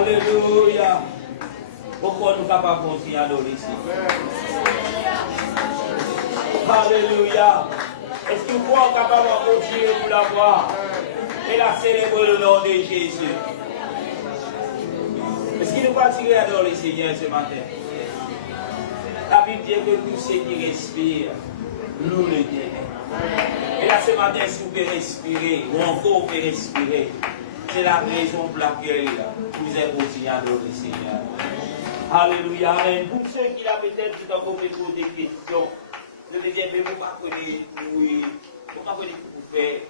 Alléluia. Pourquoi nous ne pouvons pas continuer à adorer ici? Alléluia. Est-ce que vous êtes capable de continuer pour la voir et la célébrer le nom de Jésus? Est-ce qu'il nous va tirer à adorer le Seigneur ce matin? La Bible dit que tous ceux qui respirent, nous le tenons. Et là ce matin, si vous pouvez respirer, ou encore vous pouvez respirer, c'est la raison pour laquelle vous êtes continué à adorer le Seigneur. Alléluia. Amen. Pour ceux qui l'ont peut-être tout en poser des questions, je vais dire, mais vous ne connaissez pas ce que vous faites.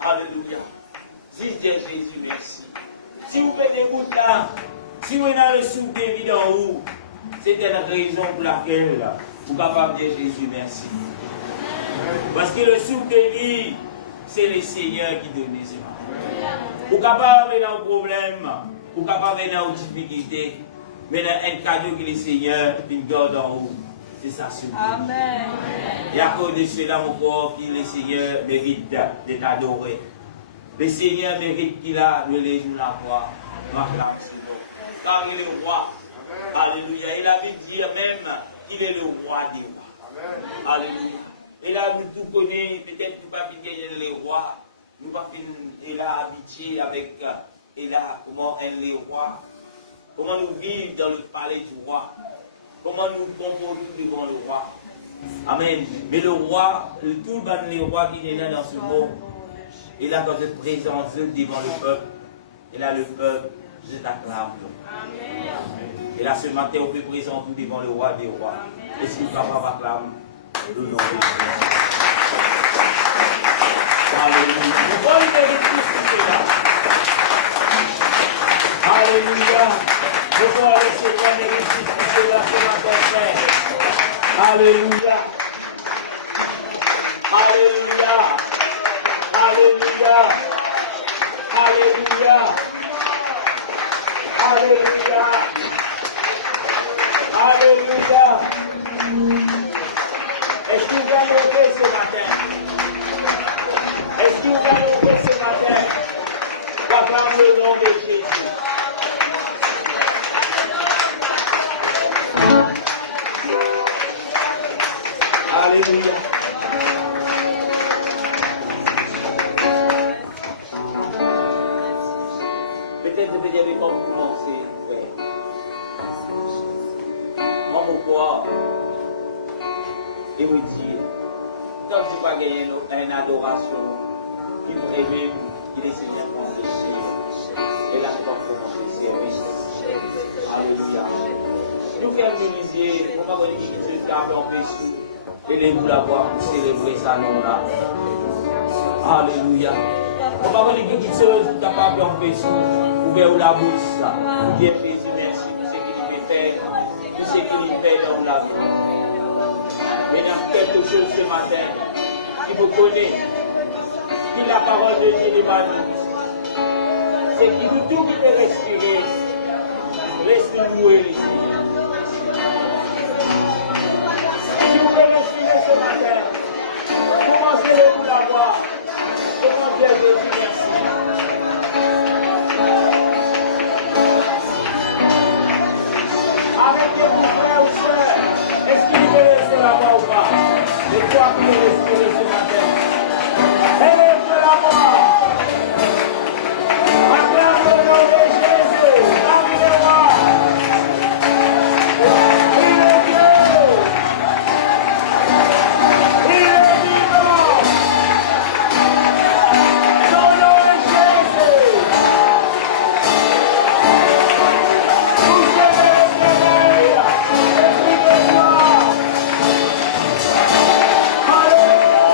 Alléluia. Dites Jésus, merci. Si vous faites des bouts là, si vous êtes dans le soupe de vie en haut, c'était la raison pour laquelle vous êtes capable de dire Jésus, merci. Parce que le soupe de vie, c'est le Seigneur qui donne ça. Vous êtes capable dans le problème, vous êtes capable dans les difficultés, mais dans un cadeau que le Seigneur nous garde en haut. C'est ça, soupe. Amen. Et à cause de cela, mon corps, que le Seigneur mérite de t'adorer. Le Seigneur mérite qu'il a de nous la voir. Car il est le roi. Alléluia. Il a vu dire même qu'il est le roi des rois. Alléluia. Et là, vous tout connaissez, peut-être que vous ne pouvez pas finir le roi. Nous ne pouvons pas finir habitué avec et là, comment elle est roi. Comment nous vivons dans le palais du roi. Comment nous comportons devant le roi. Amen. Mais le roi, tout le roi qui est là dans ce monde, il a quand même présence devant le peuple. Et là, le peuple, je t'acclame. Et là, ce matin, on peut présenter devant le roi des rois. Et si le papa m'acclame, le nom de Jésus. Alléluia. Nous voulons mériter tout cela. Alléluia. Nous voulons le Seigneur mériter tout cela ce matin, frère. Alléluia. Alléluia. Alléluia. Alléluia. Alléluia. Alléluia. Est-ce que vous allez lever ce matin? Est-ce que vous allez lever ce matin? Acclame le nom de Jésus. commencer à faire. Moi, mon corps, et vous dire, quand tu vas gagner une adoration, qui vraiment, il est seigneur pour péché. Et là, nous allons commencer à servir. Alléluia. Nous faisons le lisier, pour pas que nous nous en péché. Et les vous l'avoir pour célébrer ça, non là. Alléluia. Pour pas que nous sommes capables d'en péché. Ouvrez la bouche, ça. Dire Jésus, merci pour ce qu'il fait faire, pour ce qu'il fait dans la vie. Mesdames, quelque chose ce matin qui vous connaît, qui la parole de Dieu l'évanouit, c'est qui nous tout qui peut respirer, respirez-vous ici. Si vous pouvez respirer ce matin, commencez-vous la voir, commencez à Jésus, merci. Arrêtez-vous, frères ou sœurs. Est-ce qu'il peut rester là-bas ou pas? Les trois qui peuvent respirer ce matin. Élève la voix. Acclame le nom de Jésus. Acclame-le-moi. Il est Dieu. Il est vivant. Son nom est Jésus. Alléluia.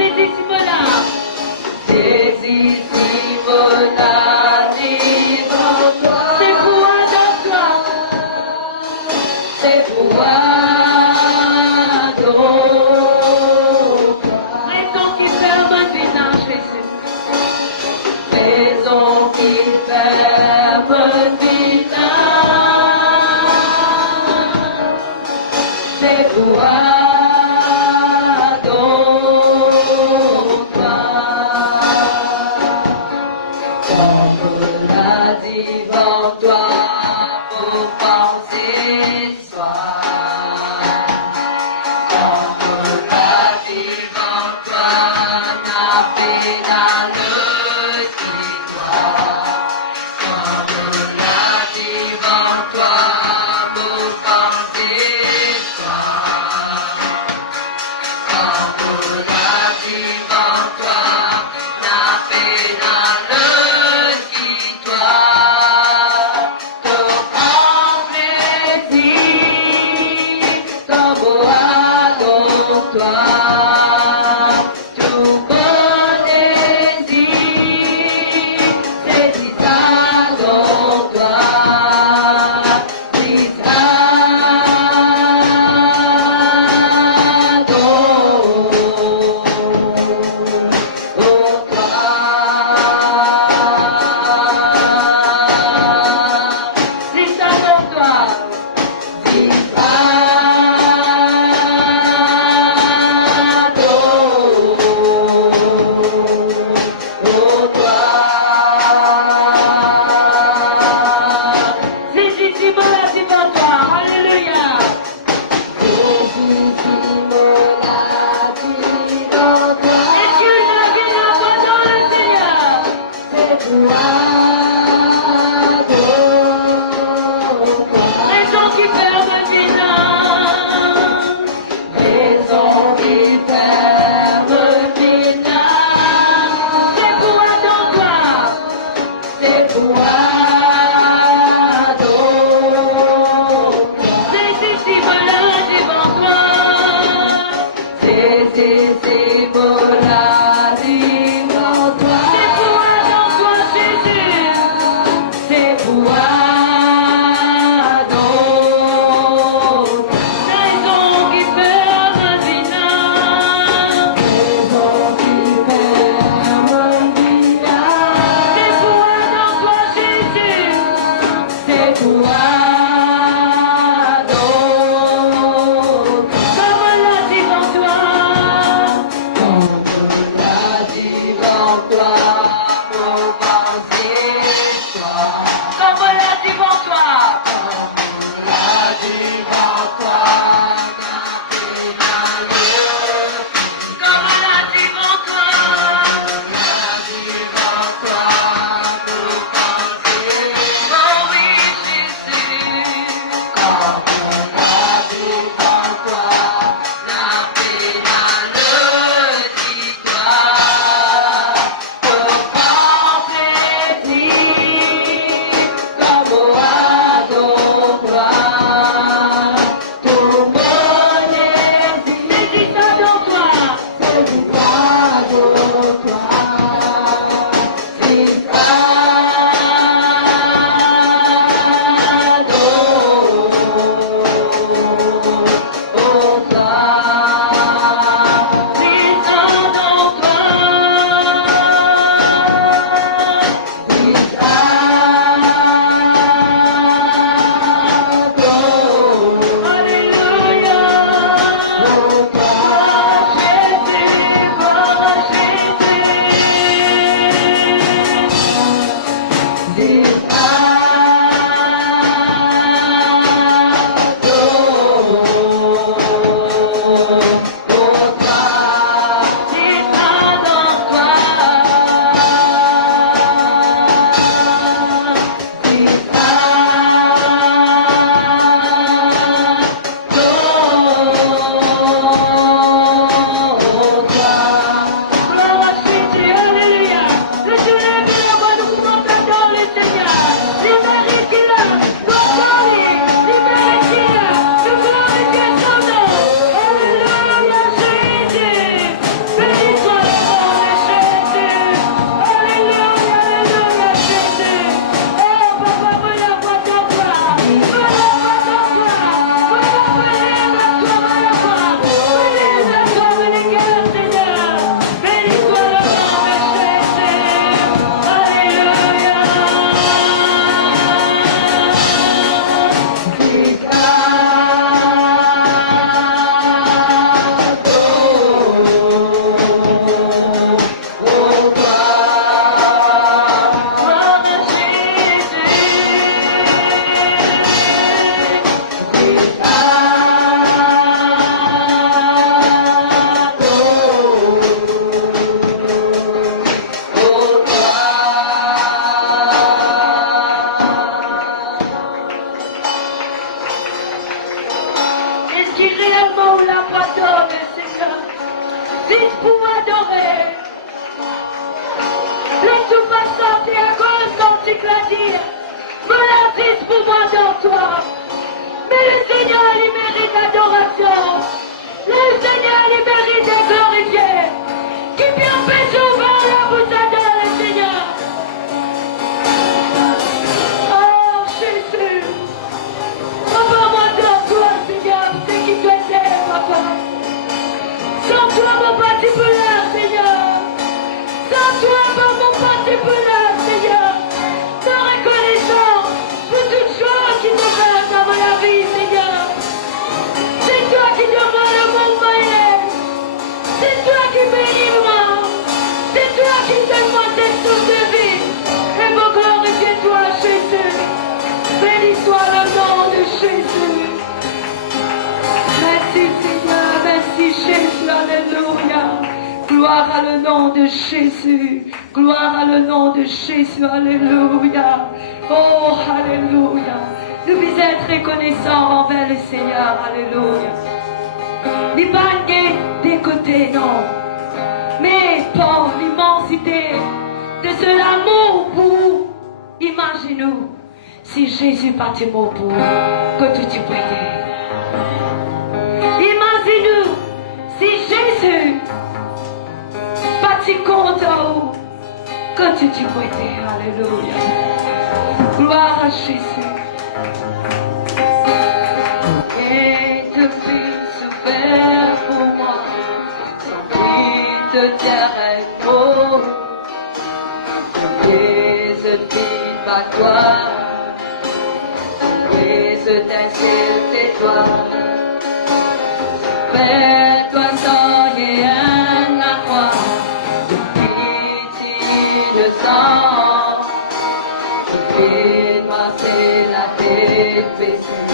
Jésus Simona. Jésus Simona, livre-toi. C'est pour toi. C'est pour toi. Raison qui ferme vite en Jésus. Raison qui ferme vite. C'est pour toi. sorti à cause quand tu l'as dit. Me l'artiste pour moi dans toi. Mais le Seigneur, il mérite adoration. Le Seigneur, il mérite de glorifier. Qui peut empêcher ouvert la bouche de le Seigneur. Oh Jésus. Envoie-moi dans toi, Seigneur, c'est qui te t'aime, papa. Sans toi, mon patibulaire, Seigneur. Sans toi, mon patibulaire, Seigneur. Te reconnaissant pour toutes choses qui te font dans la vie, Seigneur. C'est toi qui donnes le monde moyen. C'est toi qui bénis moi. C'est toi qui donnes moi cette source de vie. Et mon glorifie-toi, Jésus. Béni soit le nom de Jésus. Merci Seigneur, merci Jésus, alléluia. Gloire à le nom de Jésus. Gloire à le nom de Jésus, alléluia. Oh, alléluia. Nous devons être reconnaissants envers le Seigneur, alléluia. N'est pas des côtés, non. Mais pour l'immensité de ce amour pour, imaginez-nous, si Jésus partait mort pour que tu te payais. Imaginez-nous, si Jésus partit contre que tu te payais. Alléluia. Gloire à Jésus. Et te fit souffert pour moi, sans bruit de terre et d'eau. Et je vis ma gloire. C'est toi. Fais-toi soigner la croix, pitié de sang. Fais-moi c'est la tête baissée,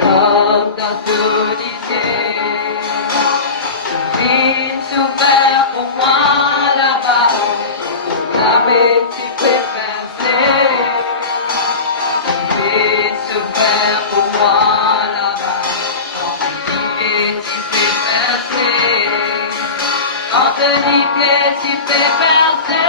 comme dans ton lycée. Il souffert pour moi là-bas, la petite pépincée. Que tu fais percer.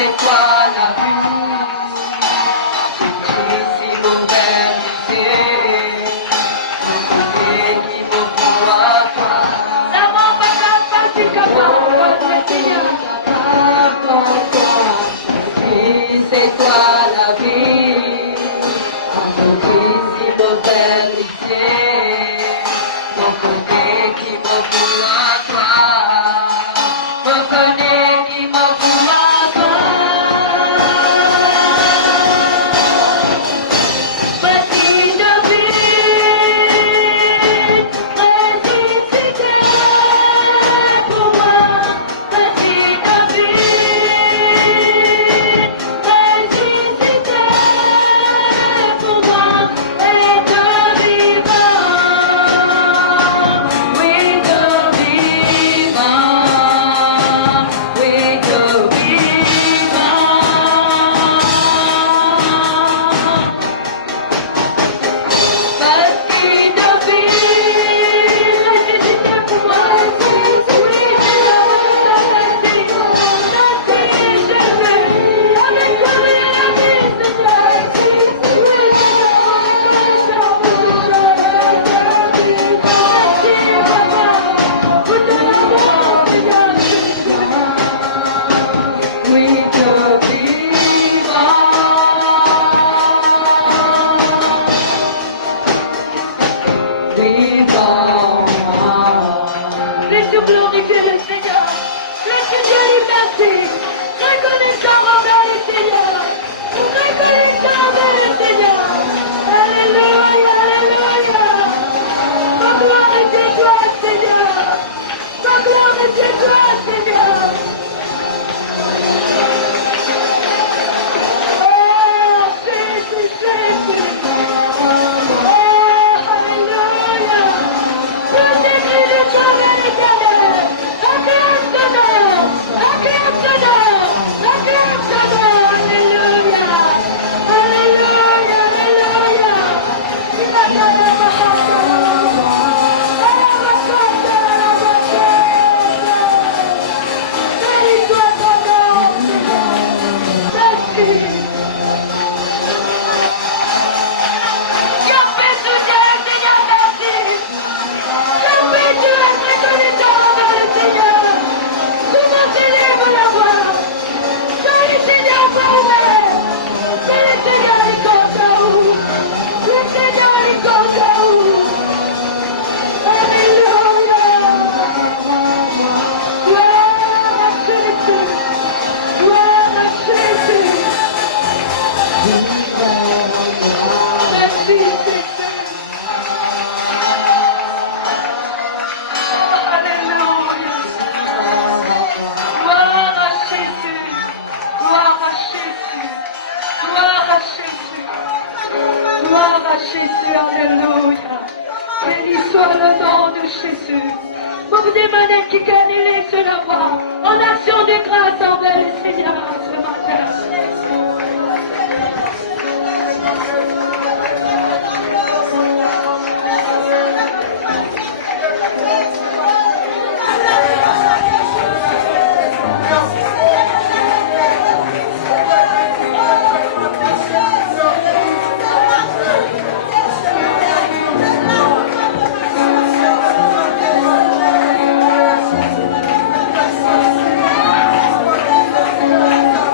c'est toi la vie. Jésus, si mon vérité, je connais qui me voit toi. La main pas si capable, Seigneur. Jésus, c'est toi la vie. Jésus, si mon vérité, je connais qui me voit toi. Je connais qui me voit toi. Petit de vie, ressuscité pour moi. Petit de vie, ressuscité pour moi. Et de vivant, oui de vivant, oui de vivant. Petit de vie, ressuscité pour moi. Oui, avec toi et la vie, oui, de vivant. Laisse-nous glorifier le Seigneur. Laisse Dieu lui merci. Reconnaissant envers le Seigneur. Reconnaissant envers le Seigneur. Alléluia, alléluia. Ma gloire est à toi, Seigneur. Ma gloire est à toi, Seigneur. Oh, Jésus, Jésus. Oh, alléluia. Tout est pris de toi, l'éternel. Acclame ton nom. Acclame ton nom. Acclame ton nom. Alléluia. Alléluia, alléluia. Il a donné ma chance. Béni soit ton nom, Seigneur. Merci. Je fais tout Dieu, Seigneur, merci. Je fais tout être reconnaissant envers le Seigneur. Tout le monde s'élève la voix. Que le Seigneur parle. Que le Seigneur est comme ça où. Le Seigneur est comme ça où. Alléluia. Gloire à Jésus. Gloire à Jésus. Merci Jésus. Alléluia. Gloire à Jésus. Gloire à Jésus. Gloire à Jésus. Gloire à Jésus. Alléluia. Béni soit le nom de Jésus. Vous vous demandez qui annulé sur la voix en action de grâce envers le Seigneur ce matin. Thank you.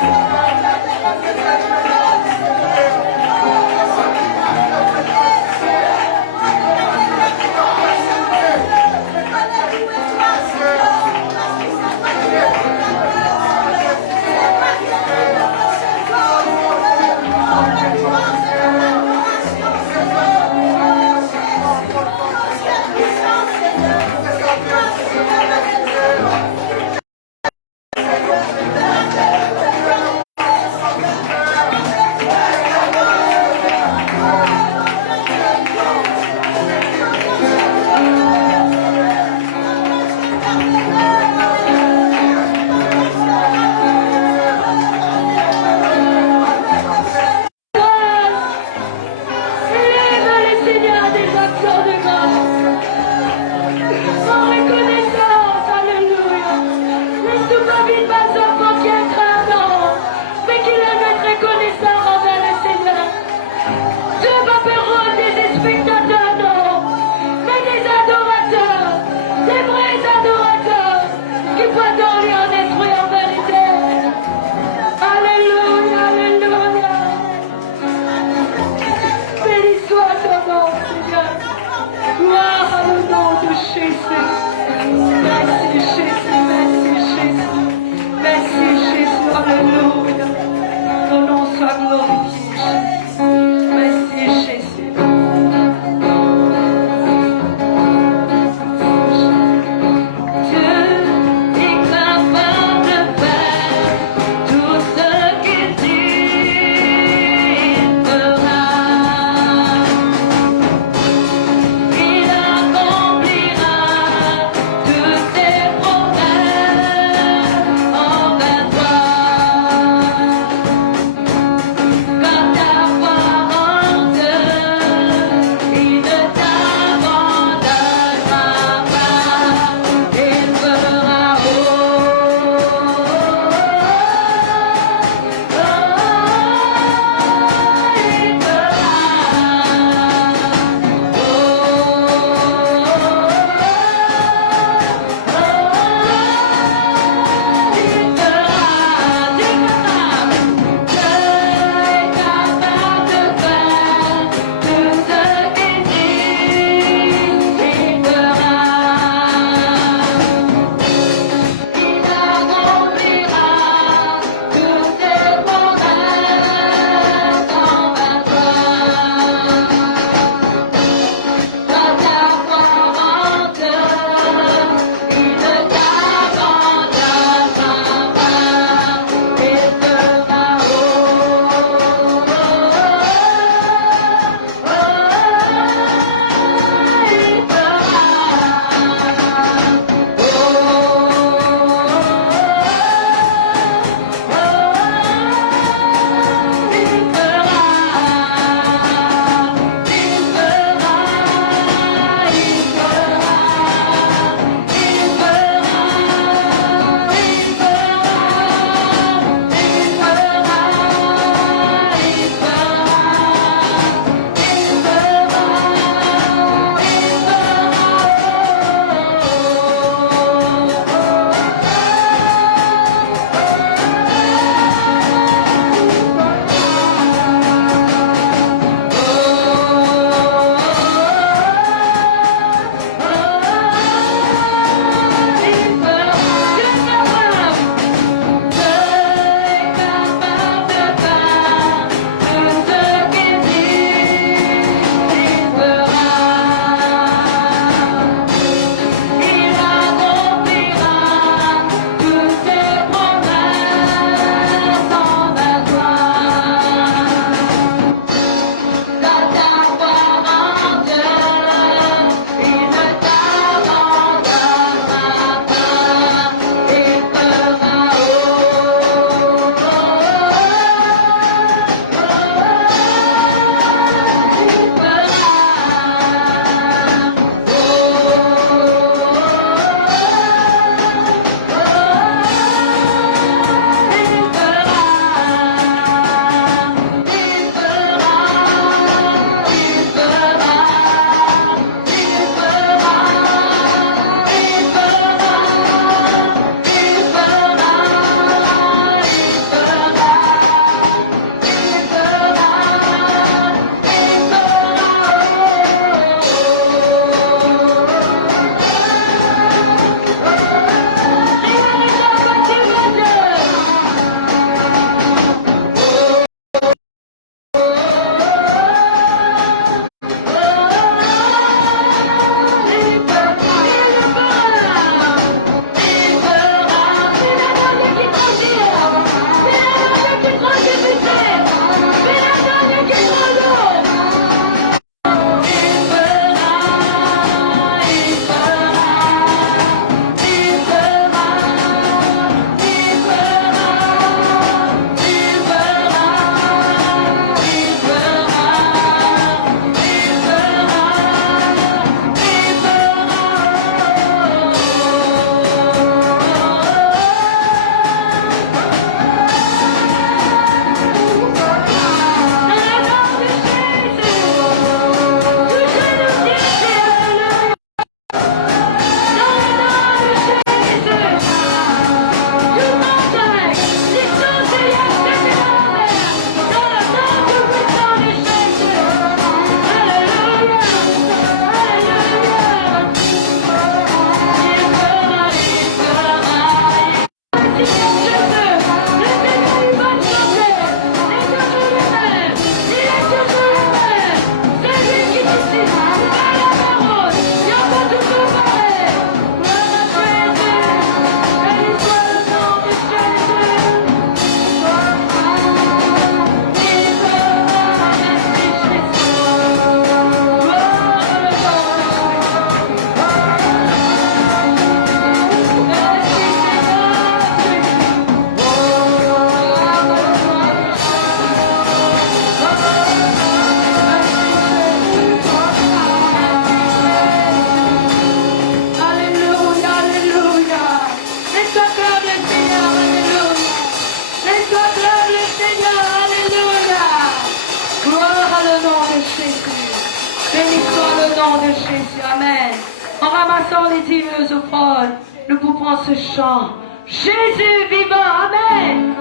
nom de Jésus. Amen. En ramassant les dîmes et les offrandes, nous pouvons ce chant. Jésus vivant. Amen.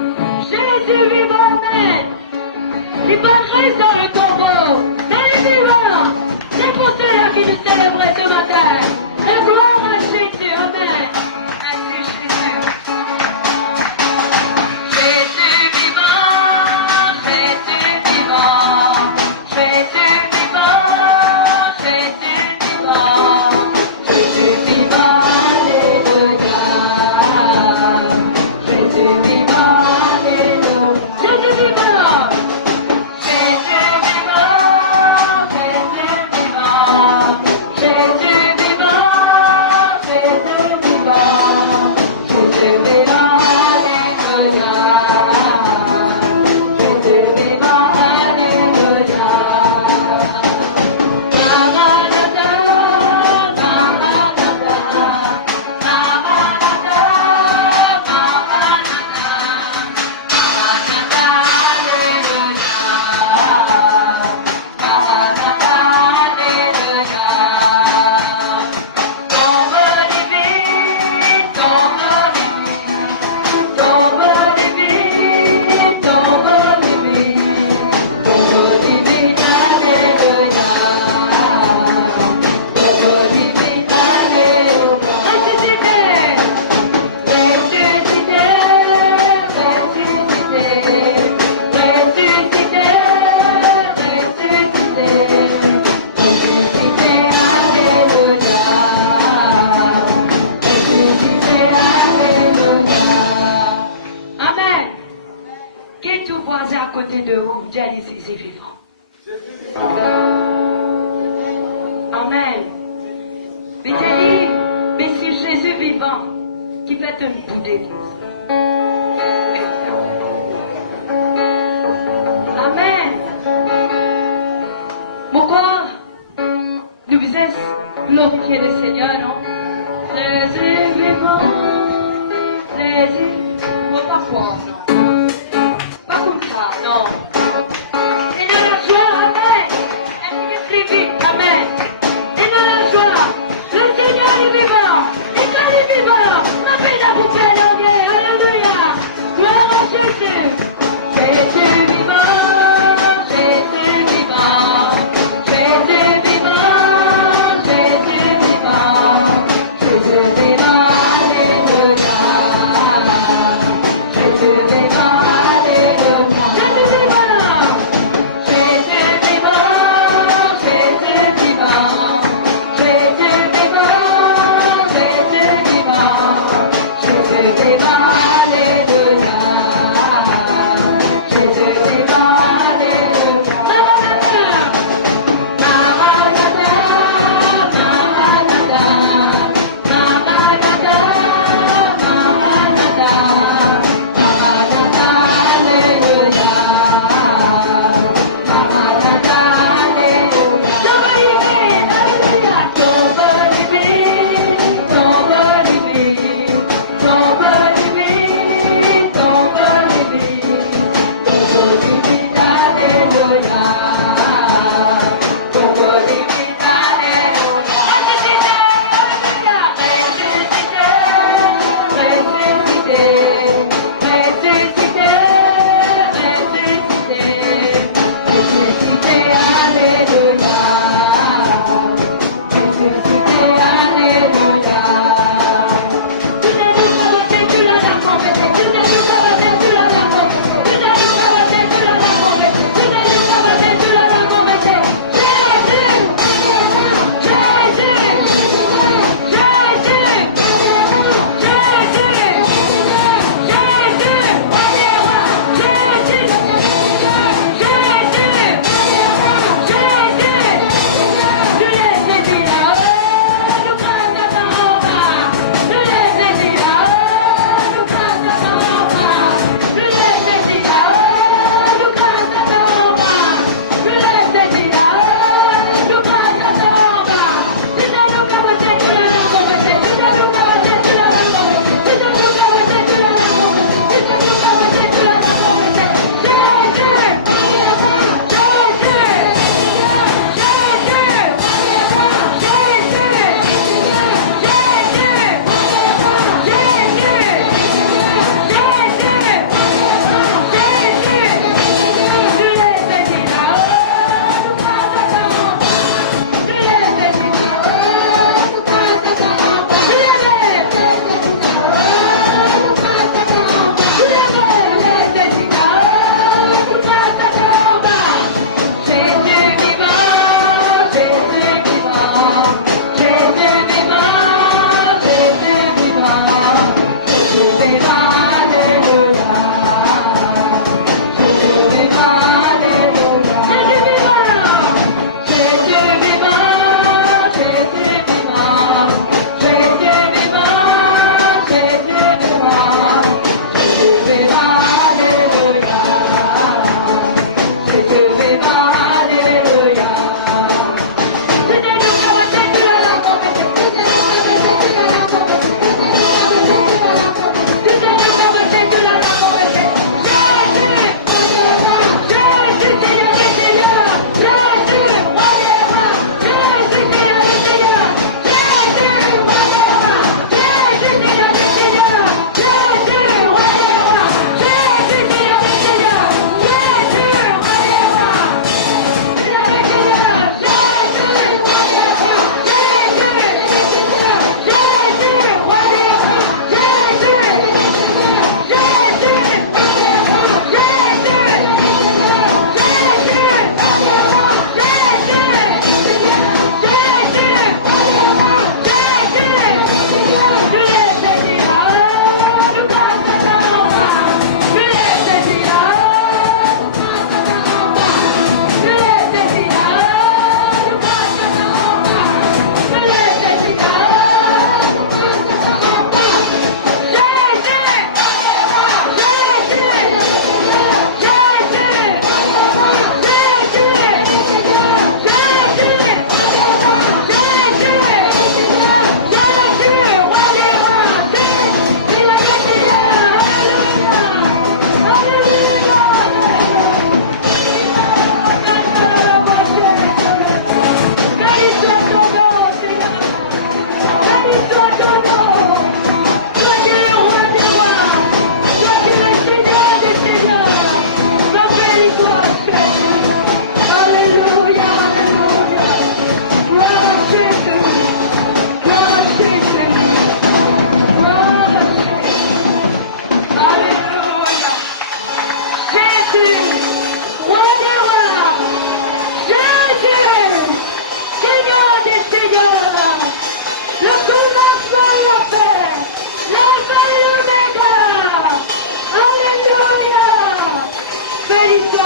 Jésus vivant. Amen. Les bonnes restent dans le tombeau. Mais les vivants. C'est pour cela qui nous célébrait ce matin. La gloire à Jésus. Amen. Merci Jésus. Jésus vivant. Jésus vivant. Jésus vivant. Jésus vivant. Jésus vivant. Alléluia. Jésus vivant. Alléluia. Jésus vivant. Jésus vivant. Jésus vivant. Jésus vivant. Jésus vivant. Alléluia. Jésus vivant. Alléluia. Maranatha, Maranatha, Maranatha, Maranatha, Maranatha, Alléluia. Maranatha, Alléluia. Tombe les vies, tombe les vies, tombe les vies, tombe les vies, tombe les vies, Alléluia. Tombe les vies, Alléluia. Ressuscité, ressuscité, ressuscité, ressuscité, ressuscité, Alléluia. Ressuscité, Alléluia. Amen. Qui est tout voisin à côté de vous? Dieu dit c'est vivant. Amen. Mais Dieu dit, mais c'est Jésus vivant qui fait une bout d'église. Amen. Pourquoi nous faisons glorifier le Seigneur, non? Jésus vivant, Jésus, faut pas croire, non? Pas comme ça, non. Seigneur la joie, Amen. Est-ce que c'est vite, Amen. Seigneur la joie, le Seigneur est vivant, et quand il est vivant, ma vie n'a vous fait l'année, Alléluia. Gloire à Jésus. Jésus vivant, Jésus vivant, Jésus vivant, Jésus vivant, Jésus vivant, Alléluia. Jésus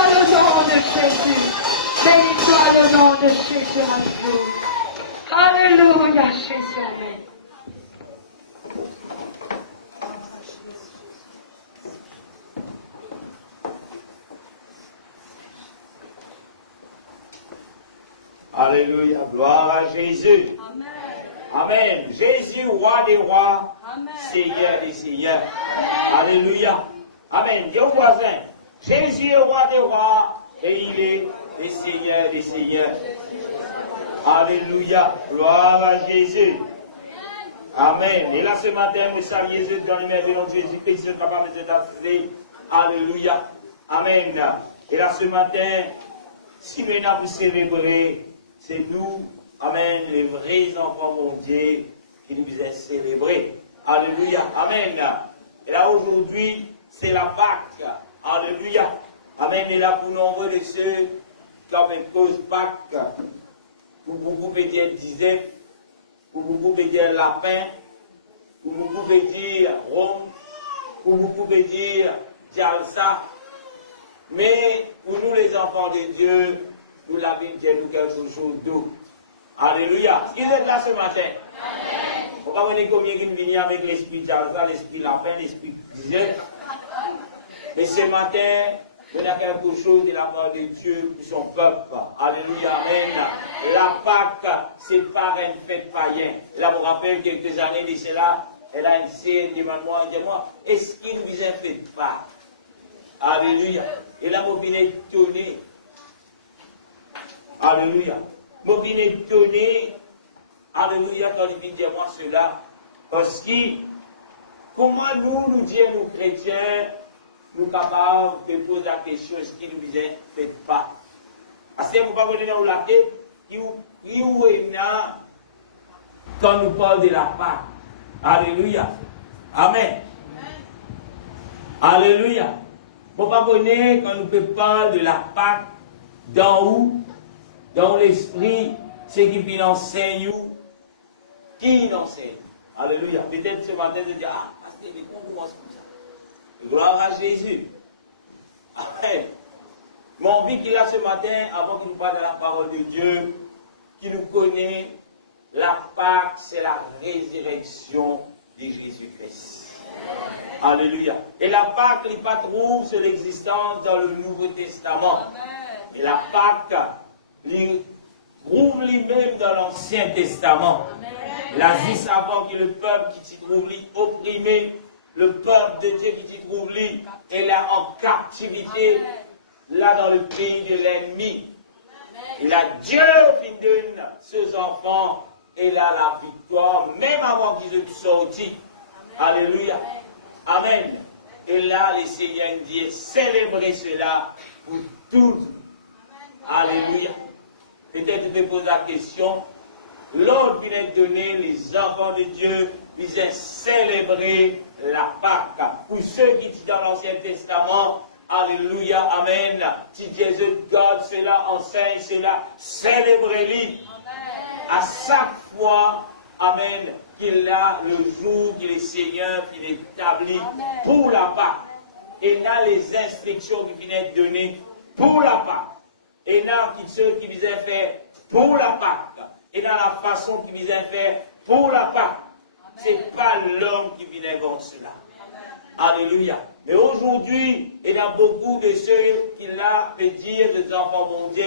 soit le nom de Jésus. Béni soit le nom de Jésus. Alléluia, Jésus. Amen. Alléluia, gloire à Jésus. Amen. Amen. Jésus, roi des rois, Amen. Seigneur des seigneurs. Alléluia. Amen. Dis au voisin, Jésus est roi des rois et il est le Seigneur des seigneurs. Alléluia, gloire à Jésus. Amen. Et là ce matin, nous saluons Jésus dans le nom de Jésus-Christ, ce capable de t'assister. Alléluia. Amen. Et là ce matin, si maintenant vous célébrez, c'est nous, amen, les vrais enfants mondiaux qui nous ont célébrés. Alléluia, amen. Et là aujourd'hui, c'est la Pâque. Alléluia, amen. Et là pour nombreux de ceux qui ont une cause Pâque, pour beaucoup pouvez dire disette, pour beaucoup pouvez dire lapin, pour beaucoup pouvez dire rhum, pour beaucoup pouvez dire jalsa. Mais pour nous les enfants de Dieu, nous l'avons dit nous quelque chose d'autre. Alléluia. Est-ce qu'ils êtes là ce matin? Amen. On va voir combien qui viennent avec l'esprit jalsa, l'esprit lapin, l'esprit disait. Mais ce matin, on a quelque chose de la part de Dieu pour son peuple. Alléluia. Amen. La Pâque, c'est pas une fête païenne. Là, je me rappelle quelques années de cela, elle a une scène, demande-moi, est-ce qu'il vous a fait Pâque? Alléluia. Et là, je suis étonné. Alléluia. Je suis étonné. Alléluia, quand il dit moi cela. Parce que, comment nous disons, nous chrétiens, nous sommes capables de poser la question, est-ce qu'il nous a fait pas? Parce que vous ne pouvez pas dans la tête, il est là quand nous parlons de la Pâque. Alléluia. Amen. Alléluia. Vous ne pouvez pas quand nous parlons de la Pâque, dans où? Dans l'esprit, ce qui enseigne, qui enseigne. Alléluia. Peut-être ce matin, je dis, parce que les gens commencent comme ça. Gloire à Jésus. Amen. Mon envie qu'il a ce matin, avant qu'il nous parle de la parole de Dieu, qui nous connaît, la Pâque, c'est la résurrection de Jésus-Christ. Alléluia. Et la Pâque, il pas trouve sur l'existence dans le Nouveau Testament. Et la Pâque, il trouve lui-même dans l'Ancien Testament. La dit avant que le peuple qui s'y trouve lui opprimé, le peuple de Dieu qui s'y trouve lui, est là en captivité, là dans le pays de l'ennemi. Et là, Dieu qui donne ses enfants, et là la victoire, même avant qu'ils aient sorti. Alléluia. Amen. Et là, le Seigneur dit, célébrez cela pour tous. Alléluia. Peut-être tu te poses la question, l'ordre qui est donné, les enfants de Dieu, ils ont célébré la Pâque. Pour ceux qui disent dans l'Ancien Testament, Alléluia, Amen. Si Jésus garde cela, enseigne cela, célébrez-le. À chaque fois, Amen, qu'il a le jour que le Seigneur finit établi pour la Pâque. Et là, les instructions qui viennent données pour la Pâque. Et là, ceux qui visaient faire pour la Pâque. Et dans la façon qui visaient faire pour la Pâque. Ce n'est pas l'homme qui vient comme cela. Alléluia. Mais aujourd'hui, il y a beaucoup de ceux qui là peuvent dire, les enfants mondiaux,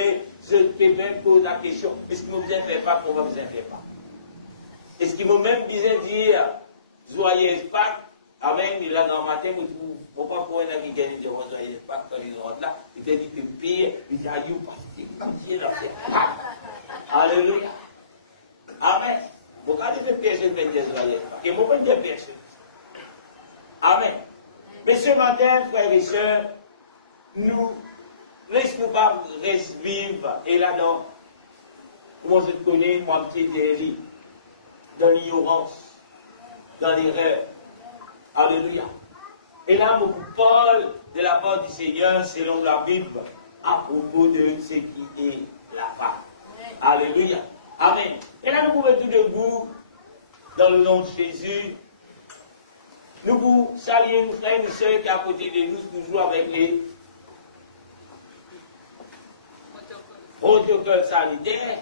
je peux même poser la question, est-ce qu'ils ne vous en fait pas, pourquoi vous en faites pas? Est-ce qu'ils m'ont même dire, joyeuse Pâques, Amen, il a dans le matin, mon papa pour un ami qui gagne, joyeuse Pâques, quand ils rentrent là, il dit que pire, il dit, adieu, parce que Dieu l'a fait Pâques. Alléluia. Amen. Bon, quand il fait personne, il dit joyeuse Pâques. Et moi, je ne dis personne. Amen. Mais ce matin, frères et sœurs, nous ne laissons pas vivre. Et là-dedans, moi je te connais, moi je t'ai dans l'ignorance, dans l'erreur. Alléluia. Et là, beaucoup parlent de la part du Seigneur selon la Bible à propos de ce qui est la Pâque. Alléluia. Amen. Et là, nous pouvons tout debout, dans le nom de Jésus. Nous vous saluons, nos frères et nos sœurs qui à côté de nous, toujours avec protocole sanitaire,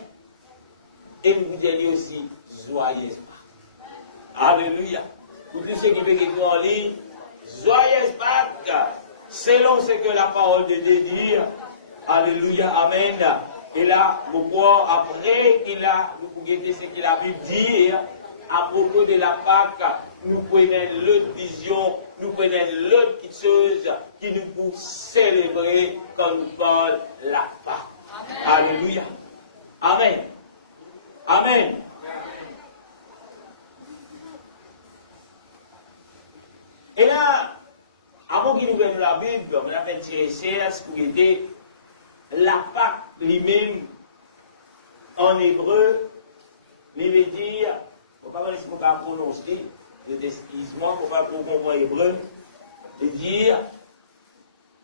et vous dites aussi joyeuse Pâques. Alléluia. Pour tous ceux qui veulent en ligne, joyeuse Pâques, selon ce que la parole de Dieu dit. Alléluia, amen. Et là, pourquoi après qu'il a, vous pouvez ce que la Bible dit à propos de la Pâque, nous prenons l'autre vision, nous prenons l'autre petite chose qui nous pour célébrer quand nous parlons la Pâque. Alléluia. Amen. Amen. Et là, avant qu'il nous vienne la Bible, on a fait tirer ça pour aider la Pâque lui-même en hébreu, il veut dire, il ne faut pas laisser pas prononcer, le déguisement, il ne faut pas comprendre hébreu, il veut dire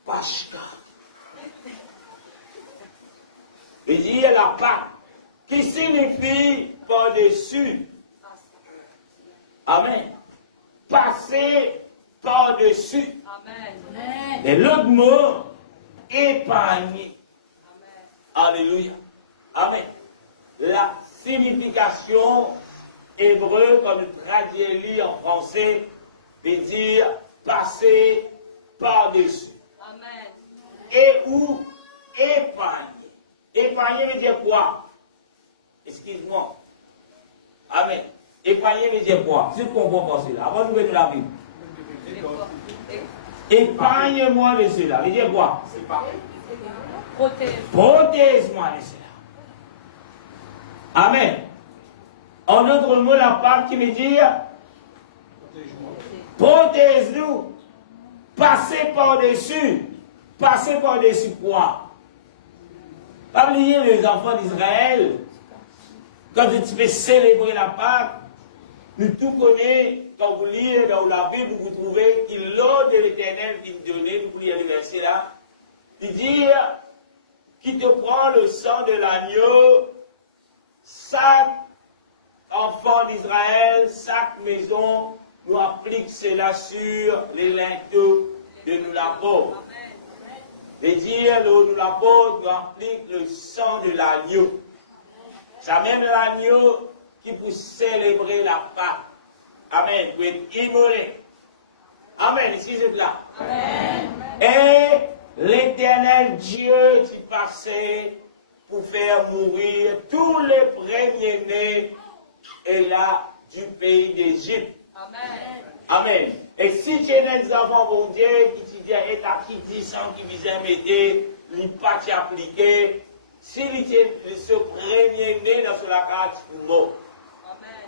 Pashka. Il veut dire la Pâque, qui signifie par-dessus. Amen. Passer par-dessus. Amen. Et l'autre mot, épargner. Alléluia. Amen. La signification hébreu, comme nous traduisons en français, veut dire passer par-dessus. Amen. Et ou épargner. Épargner veut dire quoi? Excuse-moi. Amen. Épargner veut dire quoi? C'est ce qu'on va penser là. Avant de nous la Bible. Épargne-moi de cela. Veut dire quoi? Protège-moi de cela. Amen. En autre mot, la Pâque qui veut dire protège-nous. Passez par-dessus. Passez par-dessus quoi? Pas oublier les enfants d'Israël. Quand tu fais célébrer la Pâque, nous tout connaissons, quand vous lisez dans la Bible, vous trouvez qu'il l'ordre de l'Éternel qui nous donnait, nous lisons le verset là, il dit qui te prend le sang de l'agneau, chaque enfant d'Israël, chaque maison, nous applique cela sur les linteaux de nous l'apôtre. Et dire, nous l'apôtre, nous applique le sang de l'agneau. C'est même l'agneau qui peut célébrer la Pâque. Amen. Pour être immolé. Amen. Ici, c'est là. Amen. Et l'Éternel Dieu qui passait pour faire mourir tous les premiers-nés et là du pays d'Égypte. Amen. Amen. Et si tu es des enfants, bon Dieu, qui te dit, et qui dit sans qui visait mettre, il pas t'appliquer, si ce premier-né dans la carte mort.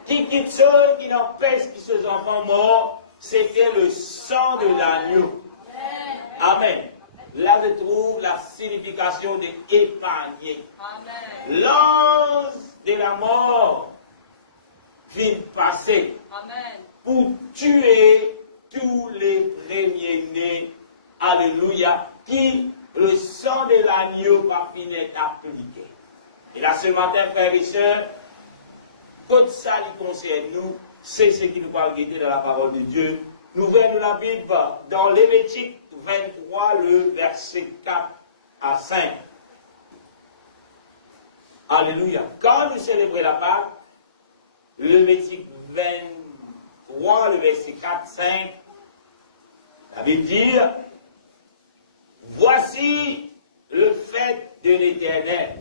Qui quitte ceux qui n'empêchent que ces enfants morts, c'était le sang de l'agneau. Amen. Là, je trouve la signification de épargner. L'ange de la mort vient passer pour tuer tous les premiers-nés. Alléluia. Qui le sang de l'agneau va finir appliqué. Et là, ce matin, frères et sœurs, quand ça lui concerne nous, c'est ce qui nous va guider dans la parole de Dieu. Nous verrons la Bible dans Lévitique 23, le verset 4 à 5. Alléluia. Quand nous célébrons la Pâque, Lévitique 23, le verset 4, 5, la Bible dit, voici le fait de l'Éternel,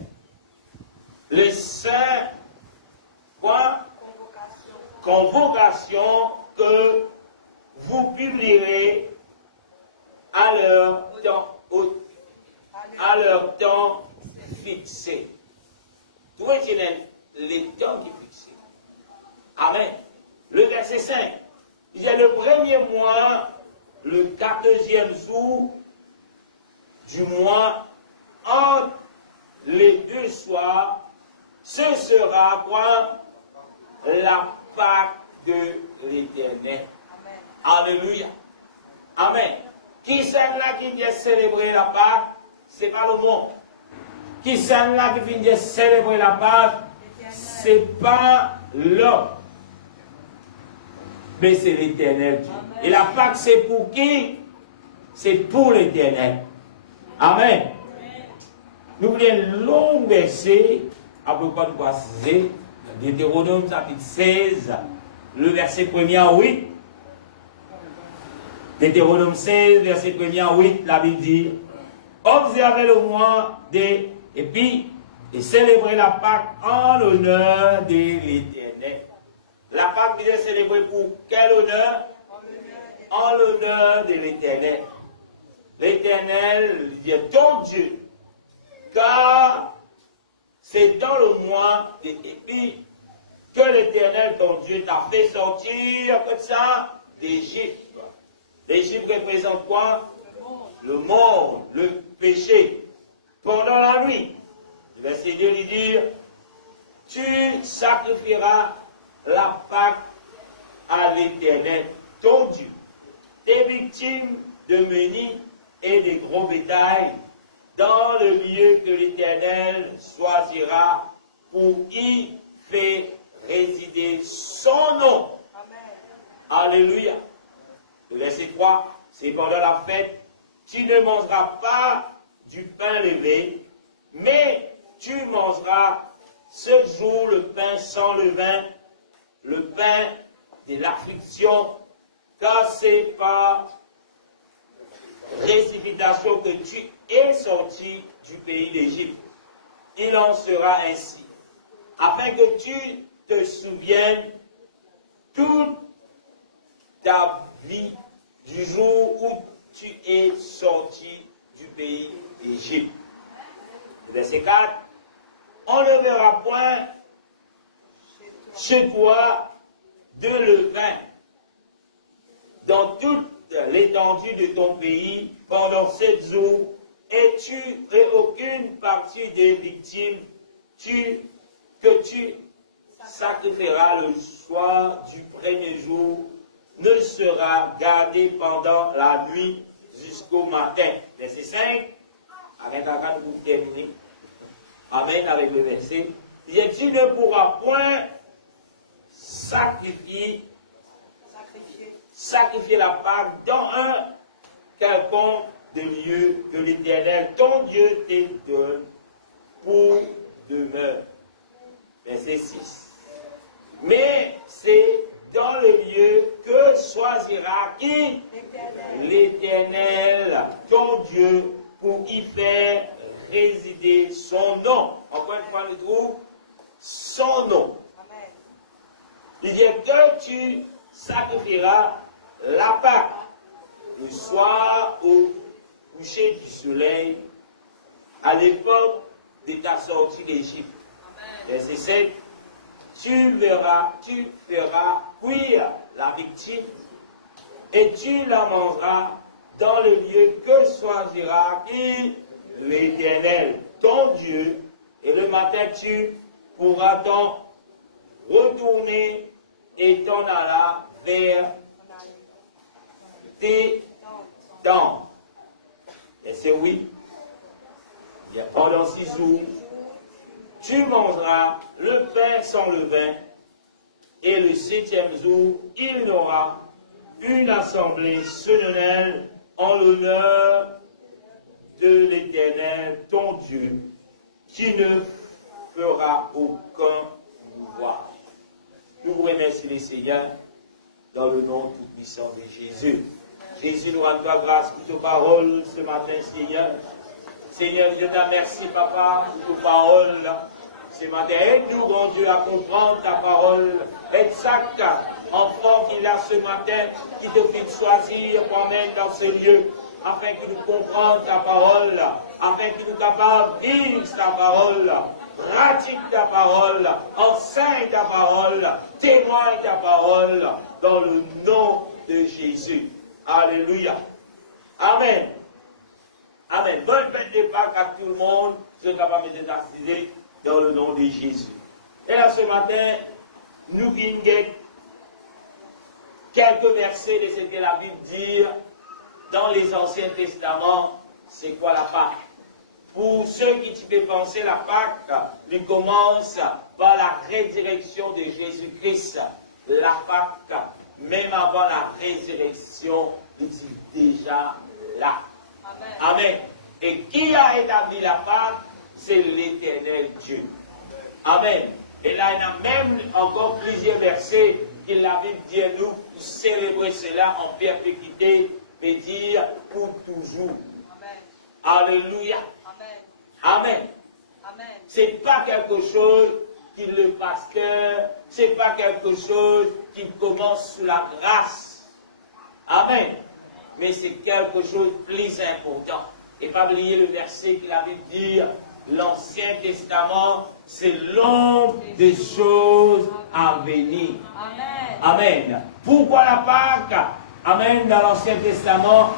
le saint, quoi? Convocation que vous publierez à leur temps fixé. Tout est les temps qui fixés. Amen. Le verset 5. Il y a le premier mois, le 14e jour du mois, entre les deux soirs, ce sera quoi? La Pâque de l'Éternel. Alléluia. Amen. Qui c'est là qui vient célébrer la Pâque? Ce n'est pas le monde. Qui c'est là qui vient célébrer la Pâque? Ce n'est pas l'homme. Mais c'est l'Éternel. Et la Pâque, c'est pour qui? C'est pour l'Éternel. Amen. Nous voulons un long verset, après quoi nous préciser, Deutéronome chapitre 16, le verset 1er à 8. Deutéronome 16, verset 1er à 8, la Bible dit, observez le mois et célébrez la Pâque en l'honneur de l'Éternel. La Pâque est célébrée pour quel honneur? En l'honneur de l'Éternel. L'Éternel est ton Dieu, car c'est dans le mois de Épis que l'Éternel, ton Dieu, t'a fait sortir comme ça d'Égypte. L'Égypte représente quoi? Le monde, le péché. Pendant la nuit, le verset 2 lui dit, tu sacrifieras la Pâque à l'Éternel, ton Dieu. Des victimes de menus et de gros bétail dans le lieu que l'Éternel choisira pour y faire résider son nom. Amen. Alléluia. Le verset 3, c'est pendant la fête, tu ne mangeras pas du pain levé, mais tu mangeras ce jour le pain sans levain, le pain de l'affliction, car c'est par précipitation que tu es sorti du pays d'Égypte. Il en sera ainsi, afin que tu te souviennes toute ta vie du jour où tu es sorti du pays d'Égypte. Verset 4. On ne verra point chez toi de levain dans toute l'étendue de ton pays pendant 7 jours, et aucune partie des victimes que tu sacrifieras le soir du premier jour ne sera gardée pendant la nuit jusqu'au matin. Verset 5, avec la pour terminer. Amen, avec le verset. Tu ne pourras point sacrifier la Pâque dans un quelconque de lieu que l'Éternel, ton Dieu, te donne pour demeure. Verset 6. Mais c'est dans le lieu que choisira qui? L'Éternel, ton Dieu, pour y faire résider son nom. Encore une fois, nous trouvons son nom. Amen. Il dit que tu sacrifieras la Pâque le soir au coucher du soleil à l'époque de ta sortie d'Égypte. Verset 7. Tu feras cuire la victime et tu la mangeras dans le lieu que choisira qui? L'Éternel, ton Dieu, et le matin tu pourras t'en retourner et t'en aller vers tes tentes. Et c'est oui. Pendant 6 jours, tu mangeras le pain sans levain, et le 7e jour, il y aura une assemblée solennelle en l'honneur de l'Éternel, ton Dieu, qui ne fera aucun ouvrage. Nous vous remercions, les Seigneurs, dans le nom tout-puissant de Jésus. Jésus, nous rendons grâce pour tes paroles ce matin, Seigneur. Seigneur, je te remercie, Papa, pour tes paroles. Ce matin, aide-nous, grand Dieu, à comprendre ta parole. Aide chaque enfant qu'il a ce matin, qui te fait choisir pour mettre dans ce lieu, afin que nous comprenions ta parole, afin que nous soyons capables de vivre ta parole, pratique ta parole, enseigne ta parole, témoigne ta parole, dans le nom de Jésus. Alléluia. Amen. Amen. Bonne fête de Pâques à tout le monde. Je suis capable de t'assister dans le nom de Jésus. Et là, ce matin, nous venons quelques versets de ce que la Bible dit dans les Anciens Testaments. C'est quoi la Pâque? Pour ceux qui peuvent penser, la Pâque, il commence par la résurrection de Jésus-Christ. La Pâque, même avant la résurrection, il est déjà là. Amen. Amen. Et qui a établi la Pâque? c'est l'Éternel Dieu. Amen. Et là, il y a même encore plusieurs versets que la Bible dit à nous pour célébrer cela en perpétuité, et dire pour toujours. Amen. Alléluia. Amen. Amen. Amen. C'est pas quelque chose qui le pasteur, c'est pas quelque chose qui commence sous la grâce. Amen. Mais c'est quelque chose de plus important. Et pas oublier le verset que la Bible dit, l'Ancien Testament, c'est l'ombre des choses à venir. Amen. Amen. Pourquoi la Pâque? Amen, dans l'Ancien Testament,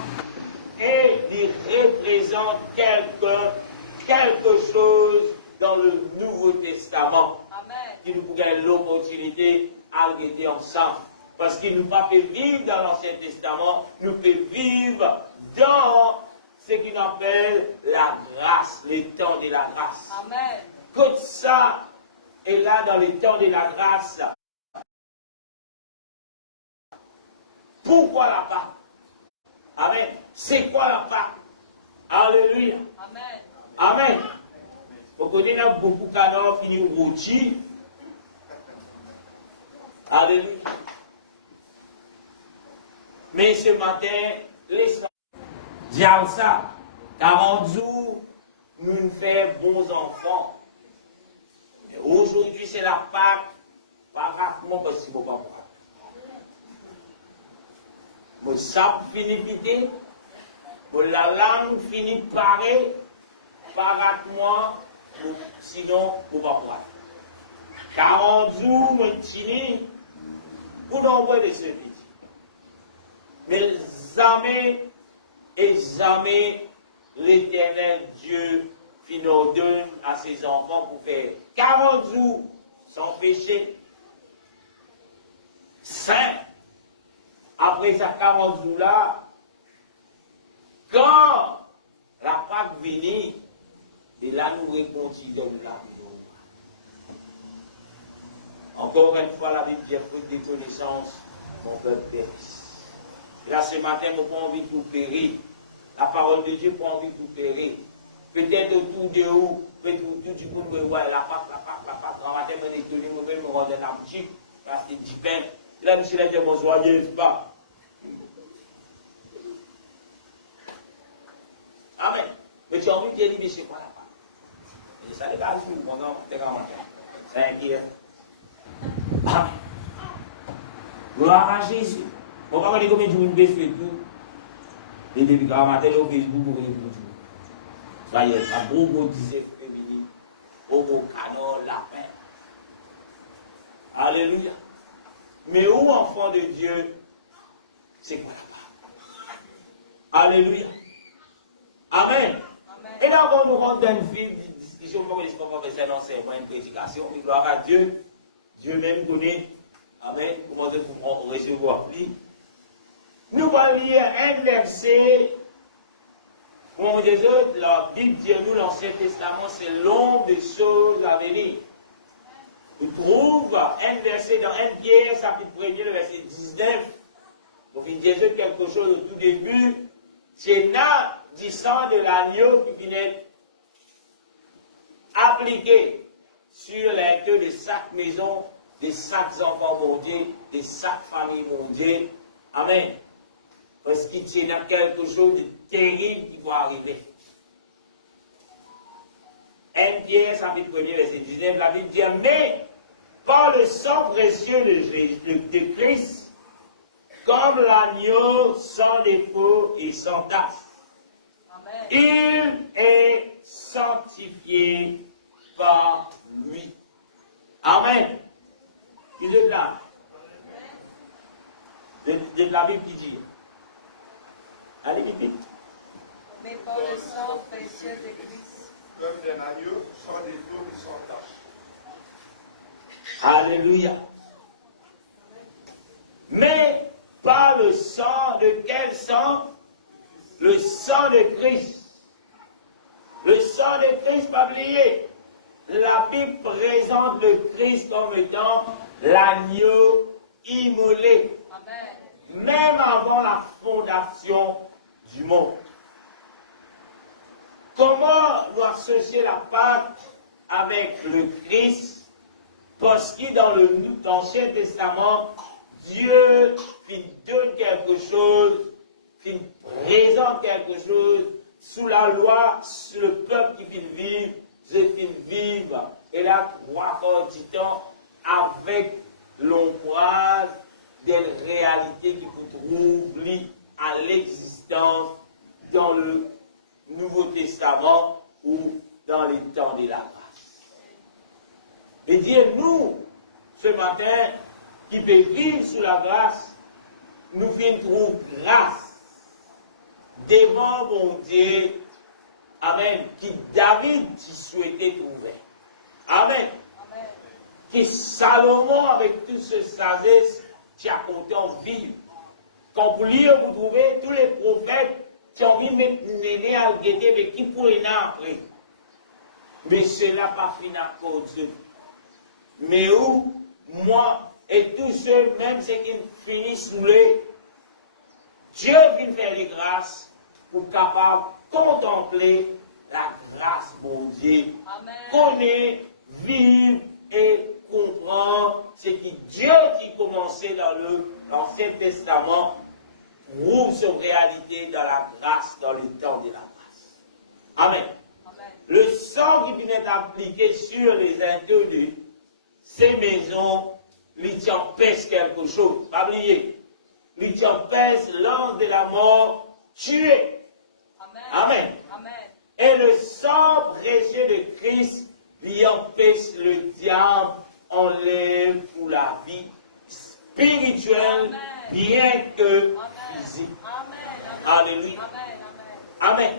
et il représente quelque chose dans le Nouveau Testament. Amen. Qui nous donne l'opportunité à arrêter ensemble. Parce qu'il nous pas fait vivre dans l'Ancien Testament, nous fait vivre dans ce qu'on appelle la grâce, les temps de la grâce. Amen. Tout ça est là dans les temps de la grâce. Pourquoi la Pâque? Amen. C'est quoi la Pâque? Alléluia. Amen. Amen. Vous connaissez beaucoup de canons finis rôti. Alléluia. Mais ce matin, laissez dire ça. 40 jours, nous nous faisons bons enfants. Mais aujourd'hui, c'est la Pâque. Pas rapidement parce que je ne peux pas boire. Mon sap finit pité. La langue finit parée. Pas rapidement, sinon, je ne peux pas boire. 40 jours, mon tini, pour n'envoyer de ce petit. Mais jamais et jamais l'Éternel Dieu nous donne à ses enfants pour faire 40 jours sans péché, saint. Après ces 40 jours-là, quand la Pâque venait, et là nous répondons de là. Encore une fois, la Bible dit fruit des connaissances, mon peuple périsse. Là, ce matin, je n'ai pas envie de vous périr. La parole de Dieu n'a pas envie de vous périr. Peut-être autour de vous, peut-être autour du monde, ouais, la Pâque. En matin, je suis étonné, je me rends un petit, parce que du pain. Là, je suis là, je me joyeux, pas. Amen. Mais tu as envie de dire, mais c'est quoi la Pâque? Et ça, les gars, je suis pendant 40 ans. C'est inquiet. Amen. Gloire à Jésus. On va voir combien de jours nous fait tout. Et depuis qu'on a matin au Facebook, on va dire tout. Soyez, ça beaucoup disait féminin, homo canon, lapin. Alléluia. Mais où enfant de Dieu, c'est quoi la Pâque? Alléluia. Amen. Amen. Et là, quand nous rentrons dans une discussion, comme je ne sais pas c'est une prédication, mais gloire à Dieu. Dieu même connaît. Amen. Comment vous recevoir plus. Nous allons lire un verset. Pour les autres, la Bible dit nous, l'Ancien Testament, c'est l'ombre des choses à venir. Vous trouvez un verset dans 1 Pierre, chapitre 1er, le verset 19. Vous finissez quelque chose au tout début. C'est là du sang de l'agneau qui vient appliqué sur les queues de chaque maison, de chaque enfant mondial, de chaque famille mondiale. Amen. Parce qu'il y a quelque chose de terrible qui va arriver. 1 Pierre, chapitre 1er, verset 19, la Bible dit, mais par le sang précieux de Christ, comme l'agneau sans défaut et sans tache, Amen. Il est sanctifié par lui. Amen. Il est là. De la Bible qui dit. Allez, vite. Mais par le sang précieux de Christ. Comme des agneaux sans défaut et sans tache. Alléluia. Mais par le sang de quel sang? Le sang de Christ. Le sang de Christ, pas oublier. La Bible présente le Christ comme étant l'agneau immolé. Amen. Même avant la fondation du monde. comment nous associer la Pâque avec le Christ? Parce que dans l'Ancien Testament, Dieu donne quelque chose, présente quelque chose, sous la loi, sur le peuple qui vit vivre, et là, 3 temps, avec l'ombrage des réalités qui vous trouvent à l'existence dans le Nouveau Testament ou dans les temps de la grâce. Et Dieu, nous, ce matin, qui peut vivre sous la grâce, nous venons trouver grâce devant mon Dieu, amen, qui David souhaitait trouver. Amen. Amen. Qui Salomon, avec toute ce sagesse, qui a compté en vivre. Quand vous lisez, vous trouvez tous les prophètes qui ont mis mener à le guetter, mais qui pourraient y après. Mais cela pas fini à cause d'eux. Mais où, moi, et tous ceux, même ceux qui finissent sous les, Dieu vient faire les grâces pour capable de contempler la grâce de Dieu. Amen. Connaître, vivre et comprendre ce que Dieu qui commençait dans l'Ancien Testament prouve son réalité dans la grâce, dans le temps de la grâce. Amen. Amen. Le sang qui vient appliqué sur les interdits, ces maisons, il empêche quelque chose. Pas oublier. Il empêche l'ange de la mort tué. Amen. Amen. Amen. Et le sang précieux de Christ lui empêche le diable enlève pour la vie spirituelle, Amen. bien que Amen. physique. Amen. Alléluia. Amen. Amen.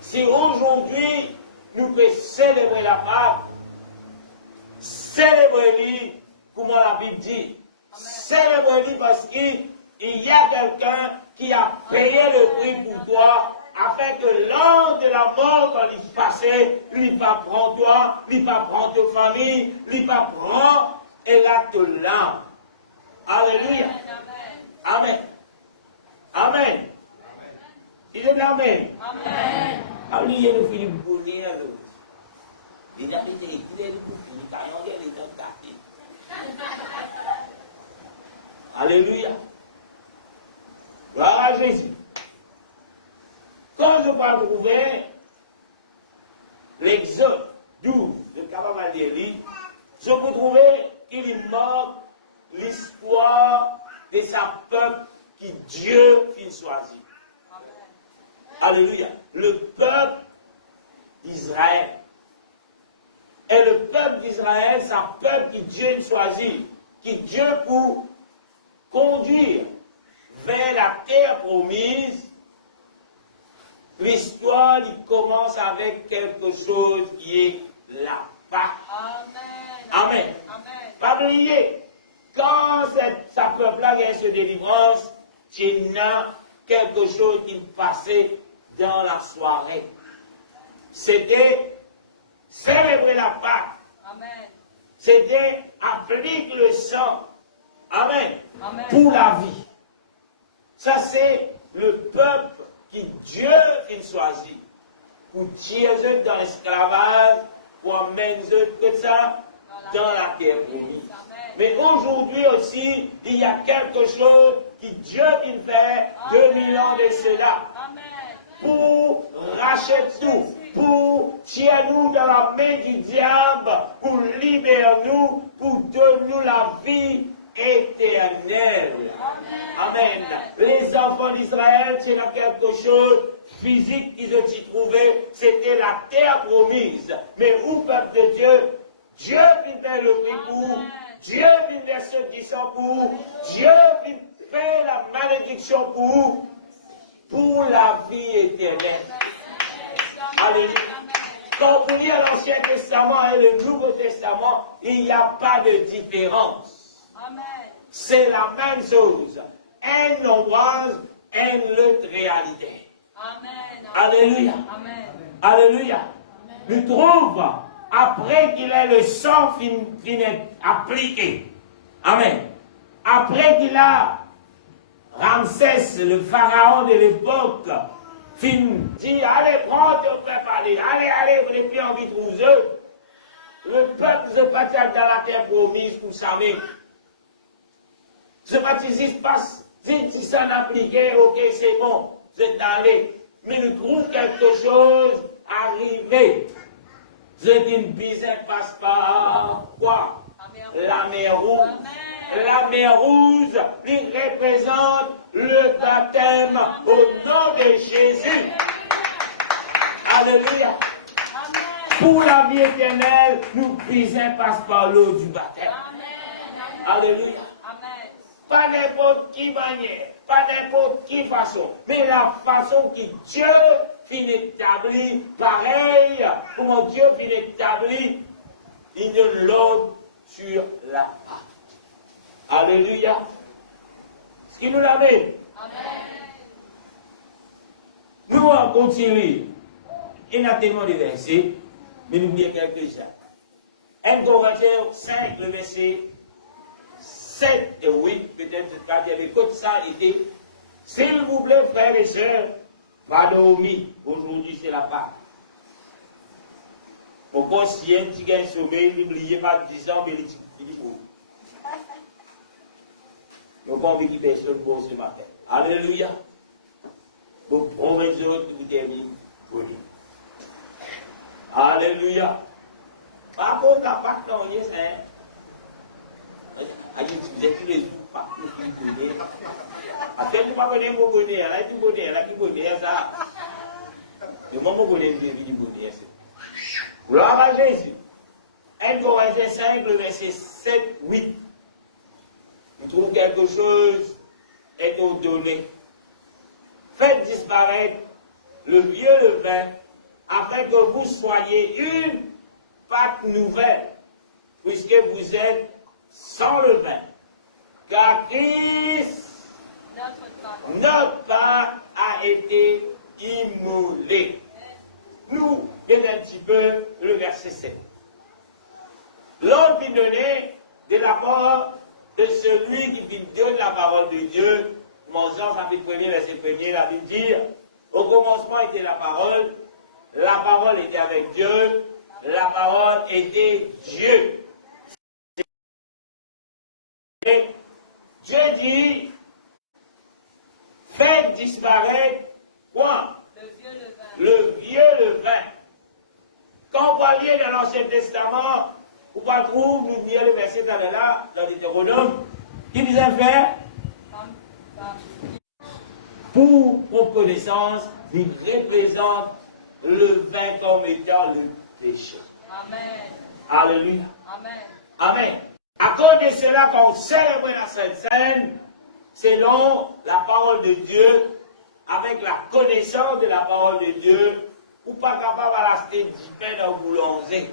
Si aujourd'hui nous pouvons célébrer la Pâque, célébrer-le, comment la Bible dit, célébrer-le parce qu'il y a quelqu'un qui a payé le prix pour toi, afin que l'ange de la mort, quand il passait, lui va prendre toi, lui va prendre ta famille, lui va prendre et là te l'âme. Alléluia. Amen. Amen. Il est l'Amen. Amen. Alléluia, le Philippe Bonnier. Il a été écrit, il a Alléluia. Gloire à Jésus. Quand je vais trouver l'Exode 12 de Cavavalieri, je peux trouver qu'il manque l'histoire de sa peuple qui Dieu fit choisir. Alléluia. Le peuple d'Israël. Et le peuple d'Israël, c'est un peuple qui Dieu choisit, qui Dieu pour conduire vers la terre promise. L'histoire il commence avec quelque chose qui est la Pâque. Amen. Amen. Amen. Pas oublier, quand sa peuple-là gagne cette délivrance, il y a quelque chose qui passait dans la soirée. C'était célébrer la Pâque. Amen. C'était appliquer le sang. Amen. Amen. Pour la vie. Ça, c'est le peuple qui Dieu a choisi pour tirer dans l'esclavage, pour amener comme ça dans la terre promise. Mais aujourd'hui aussi, il y a quelque chose que Dieu fait 2000 ans de cela. Amen. Pour racheter tout, pour tirer nous dans la main du diable, pour libérer nous, pour donner nous la vie éternelle. Amen. Les enfants d'Israël, c'est quelque chose physique qu'ils ont trouvé, c'était la terre promise. Mais où, peuple de Dieu, Dieu vient faire le prix pour, Dieu vient faire ceux qui sont pour, Dieu vient faire la malédiction pour la vie éternelle. Alléluia. Quand vous lisez l'Ancien Testament et le Nouveau Testament, il n'y a pas de différence. Amen. C'est la même chose. Un ombrage, une autre réalité. Amen. Alléluia. Amen. Alléluia. Nous trouvons, après qu'il ait le sang fini appliqué. Amen. Après qu'il a Ramsès, le pharaon de l'époque, fin dit, allez, prends, on peut parler, allez, vous n'avez plus envie de trouver eux. Le peuple se bâtit dans la terre promise pour savoir. Ce baptisme passe, si ça n'appliquait, ok, c'est bon, vous êtes allé. Mais nous trouvons quelque chose arrivé. C'est une business passe par quoi? La mer rouge. La mer rouge, il représente le baptême au nom de Jésus. Alléluia. Pour la vie éternelle, nous business passe par l'eau du baptême. Alléluia. Pas n'importe qui manière, pas n'importe qui façon, mais la façon que Dieu finit établi, pareil, comment Dieu finit établi, il donne l'ordre sur la pâte. Alléluia. Ce qui nous l'amène. Nous on continue. Il y a tellement de versets, mais nous oublions quelques-uns. 1 Corinthiens 5, le verset 7 et 8, peut-être pas dire, mais comme ça était, s'il vous plaît, frères et sœurs, pardonnez, aujourd'hui c'est la Pâque. Pourquoi si un petit gars sommeil, n'oubliez pas 10 ans, mais il dit pour vous. Donc on veut qu'il personne pour ce matin. Alléluia. Donc promets autres, vous terminez. Alléluia. Par contre, la Pâque, non, il y a ça. Vous êtes tous les jours, pas tous les bonheurs. Après, tu ne vas pas connaître mon bonheur, là, tu bonheur, là, tu bonheur, ça. Mais moi, mon bonheur, je vis du bonheur. Gloire à Jésus. 1 Corinthiens 5, le verset 7, 8. Nous trouvons quelque chose est ordonné. Faites disparaître le vieux levain afin que vous soyez une Pâque nouvelle, puisque vous êtes sans levain. Car Christ, notre Pâque, a été immolé. Nous, bien un petit peu le verset 7. L'ordre qui donnait de la part de celui qui donne la parole de Dieu. Mon Jean, chapitre 1er, verset 1er, la Bible dit, au commencement était la parole était avec Dieu, la parole était Dieu. Et Dieu dit, faites disparaître quoi? Le vieux levain. Quand vous voyez dans l'Ancien Testament, vous ne trouvez nous dire le verset là, dans Deutéronome, qui disait faire pour reconnaissance, il représente le vin comme étant le péché. Amen. Alléluia. Amen. Amen. À cause de cela, quand on célèbre la Sainte Seine, selon la parole de Dieu, avec la connaissance de la parole de Dieu, ou pas capable d'acheter du pain dans le boulanger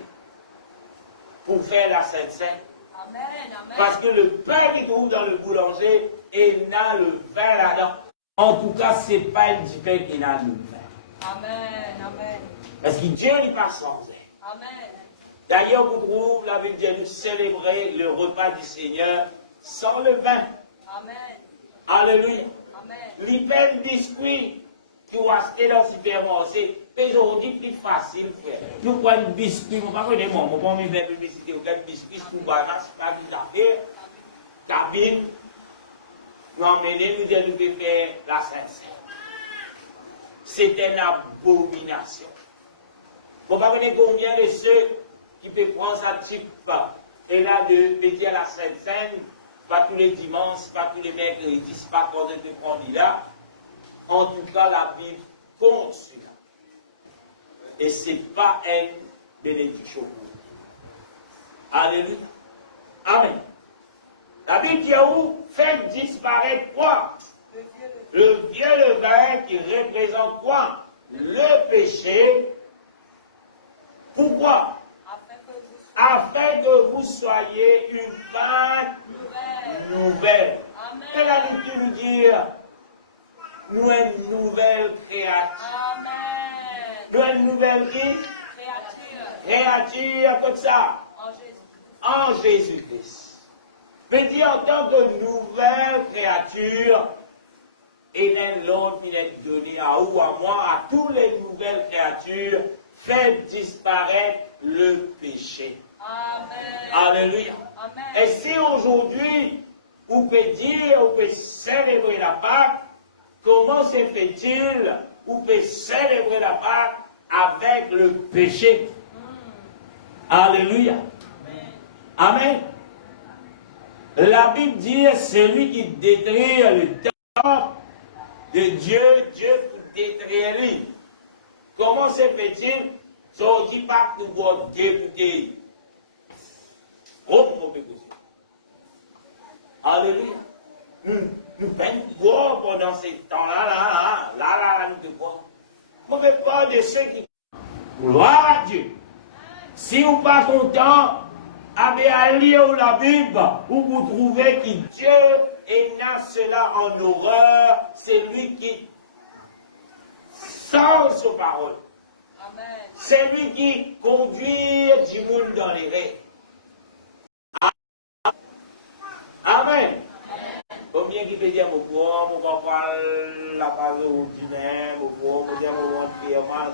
pour faire la Sainte Seine. Amen. Amen. Parce que le pain qui trouve dans le boulanger, il a le vin là-dedans. En tout cas, ce n'est pas du pain qui a le vin. Amen. Amen. Parce que Dieu n'est pas sans vin. Amen. D'ailleurs, vous trouvez, la Bible dit, nous célébrer le repas du Seigneur sans le vin. Amen. Alléluia. Amen. L'hyper biscuit que vous achetez dans le supermarché, c'est aujourd'hui plus facile, frère. Nous prenons un biscuit, je ne sais pas comment, je ne sais pas faire publicité, aucun biscuit pour banane, c'est pas tout à fait. Cabine, nous emmenons, nous disons, nous devons faire la Sainte-Seine. C'est une abomination. Vous ne savez pas combien de ceux qui peuvent prendre ça type et là de péter à la Sainte-Seine, pas tous les dimanches, pas tous les mercredis, pas quand on peut prendre là. En tout cas, la Bible compte sur ça. Et ce n'est pas une bénédiction. Alléluia. Amen. La Bible dit où? Faites disparaître quoi? Le vieux levain qui représente quoi? Le péché. Pourquoi? Afin que vous soyez une Pâque nouvelle. Et la Bible nous dit, nous une nouvelle créature. Amen. Nous une nouvelle qui? Créature comme ça. En Jésus-Christ. Mais dit en tant que nouvelle créature, et l'autre il est donné à ou à moi, à toutes les nouvelles créatures, fait disparaître le péché. Amen. Alléluia. Amen. Et si aujourd'hui, vous pouvez dire, vous pouvez célébrer la Pâque, comment se fait-il, vous pouvez célébrer la Pâque avec le péché? Alléluia. Amen. La Bible dit, celui qui détruit le temple de Dieu, Dieu peut détruire lui. Comment se fait-il? Ça ne dit pas que vous êtes député. Oh, mon péché. Alléluia. Nous peinons boire pendant ces temps-là, là, nous te boire. On ne veut pas de ceux qui... Gloire à Dieu. Si vous n'êtes pas content, allez lire la Bible, où vous trouvez que Dieu n'a cela en horreur, c'est lui qui sort sa parole. Amen. C'est lui qui conduit du monde dans les rêves. Amen. Combien qui peut dire, mon papa, la base ordinaire, mon pauvre, mon dire, mon faire mal,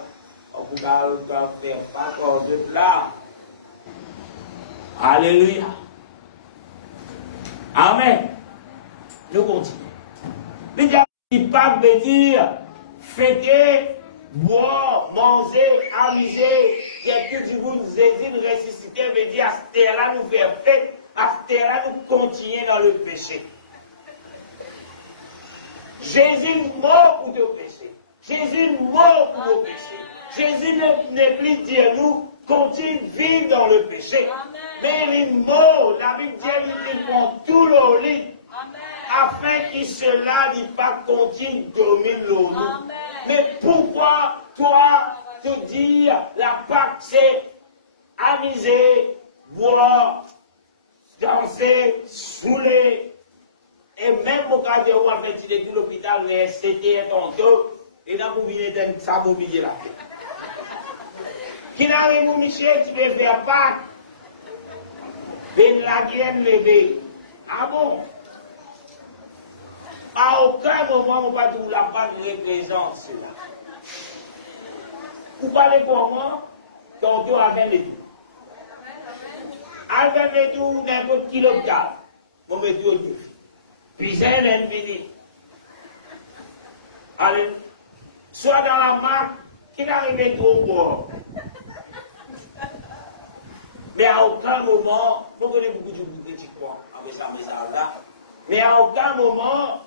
on peut faire pas encore de là. Alléluia. Amen. Nous continuons. Les diable qui pas veut dire fêter, boire, manger, amuser. Quelqu'un qui vous hésite, ressusciter, veut dire à ce terre-là nous faire fête, à ce terre-là nous continuer dans le péché. Jésus mort pour nos péchés. Jésus mort pour nos péchés. Jésus n'est plus dire nous, continue de vivre dans le péché. Amen. Mais il est mort. La Bible dit qu'il prend tout le lit. Amen. Afin qu'il cela n'est pas continue de dominer le lit. Amen. Mais pourquoi toi te dire la Pâque c'est amuser, boire, danser, saouler. Et même au cas de où on fait de tout l'hôpital, mais c'était tantôt, et dans le milieu d'un sabot là. Qui n'arrive au Michel, tu veux faire Pâques. Ben la graine levée. Ah bon? À aucun moment, on va dire la Pâque représente cela. Vous parlez pour moi, tantôt avec les tout. Avec les tout, n'importe qui le garde. Mon métier au défi. Puis c'est l'infini. Allez, soit dans la marque, qui n'arrive trop au bord. Mais à aucun moment, vous connaissez beaucoup de petits points avec ça, là. Mais à aucun moment,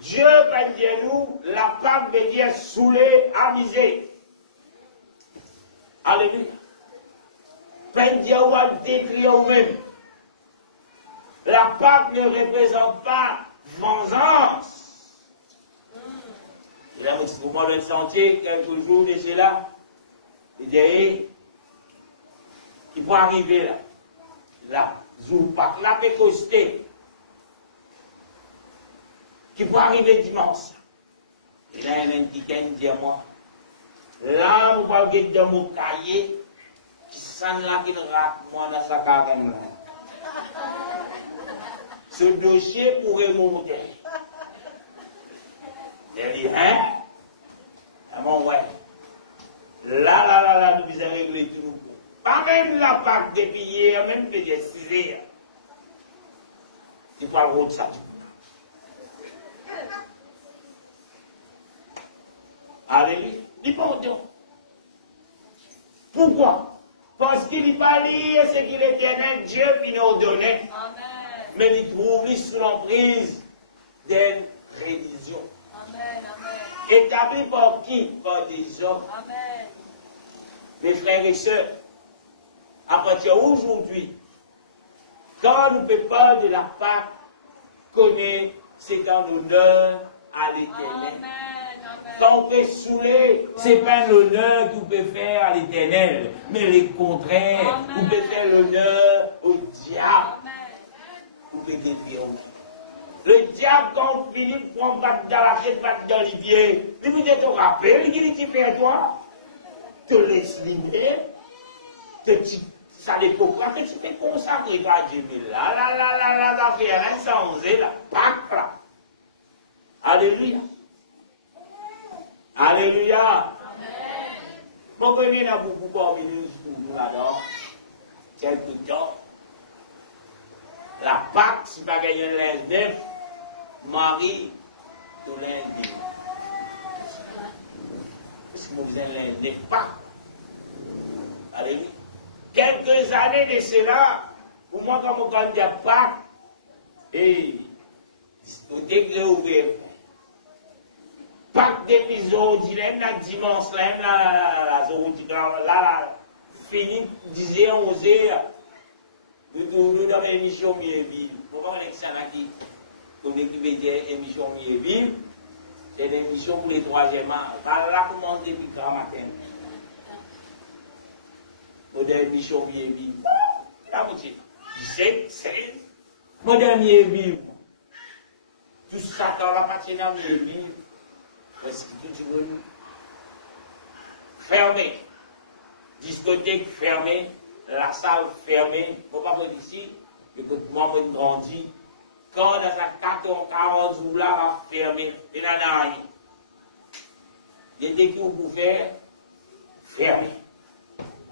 Dieu va dire nous, la Pâque veut dire saouler, amuser. Alléluia. Pas dire ou à détruire vous-même. La Pâque ne représente pas vengeance. Et là, au moment de sentier, quelques jours de cela, il dit, il faut arriver là. Là, jour Pâque, là, peut coster. Qui peut arriver dimanche. Et là, il y a un petit qui dit à moi, là, on va aller dans mon cahier, qui sent là qu'il rate moi dans sa carême là. Ce dossier pourrait monter. Elle dit, hein? Ah bon, ouais. Là, nous avons réglé tout. Pas même la Pâque depuis hier, même depuis 6 heures. Il faut avoir ça. Alléluia. Dis pardon. Pourquoi? Parce qu'il n'est pas lié ce qu'il est éternel Dieu qui nous donnait. Amen. Mais il trouve sous l'emprise d'une religion. Amen. Amen. Établie par qui? Par des hommes. Amen. Mes frères et sœurs, à partir d'aujourd'hui, quand nous ne parlons de la Pâque, connaît c'est un honneur à l'Éternel. Amen. Quand on peut saouler, ce n'est pas un honneur que vous pouvez faire à l'Éternel, mais le contraire, vous pouvez faire l'honneur au diable. Amen. Vous pouvez détruire. Le diable, quand Philippe prend batte dans la tête, batte dans les pieds, il vous dit, te rappelles qu'il dit, fait à toi, te laisse libre, ça dépend pas que tu fais consacrer à Dieu, mais là, ça fait rien, ça 11 là, Pâques là. Alléluia. Alléluia. Mon premier n'a beaucoup parmi nous là-dedans. Quelque temps. La Pâque, si pas gagné un linge neuf, Marie, tout linge neuf. Parce que vous avez un linge neuf pas. Alléluia. Quelques années de cela, pour moi, quand on dit à Pâques, et au degré ouvert, Pâques d'épisode, il aime la dimanche, là, fini, disait, on osait, nous dans l'émission Mieux-Ville. Pourquoi on est ça qui, comme l'équipe était émission Mieux-Ville, c'est une émission pour les troisièmes ans. Là, commence depuis grand matin. Modèle émission Mieux-Ville. Là, vous dites, 17, 16, modèle Mieux-Ville. Tout ça, dans la partie dans Mieux-Ville, parce que tout le monde fermé. Discothèque fermée, la salle fermée. Faut pas me dire ici, écoute, moi, je grandis. Quand on a ça 40 jours là, va fermer, il n'en a rien. Il y a des coups pour faire, fermer.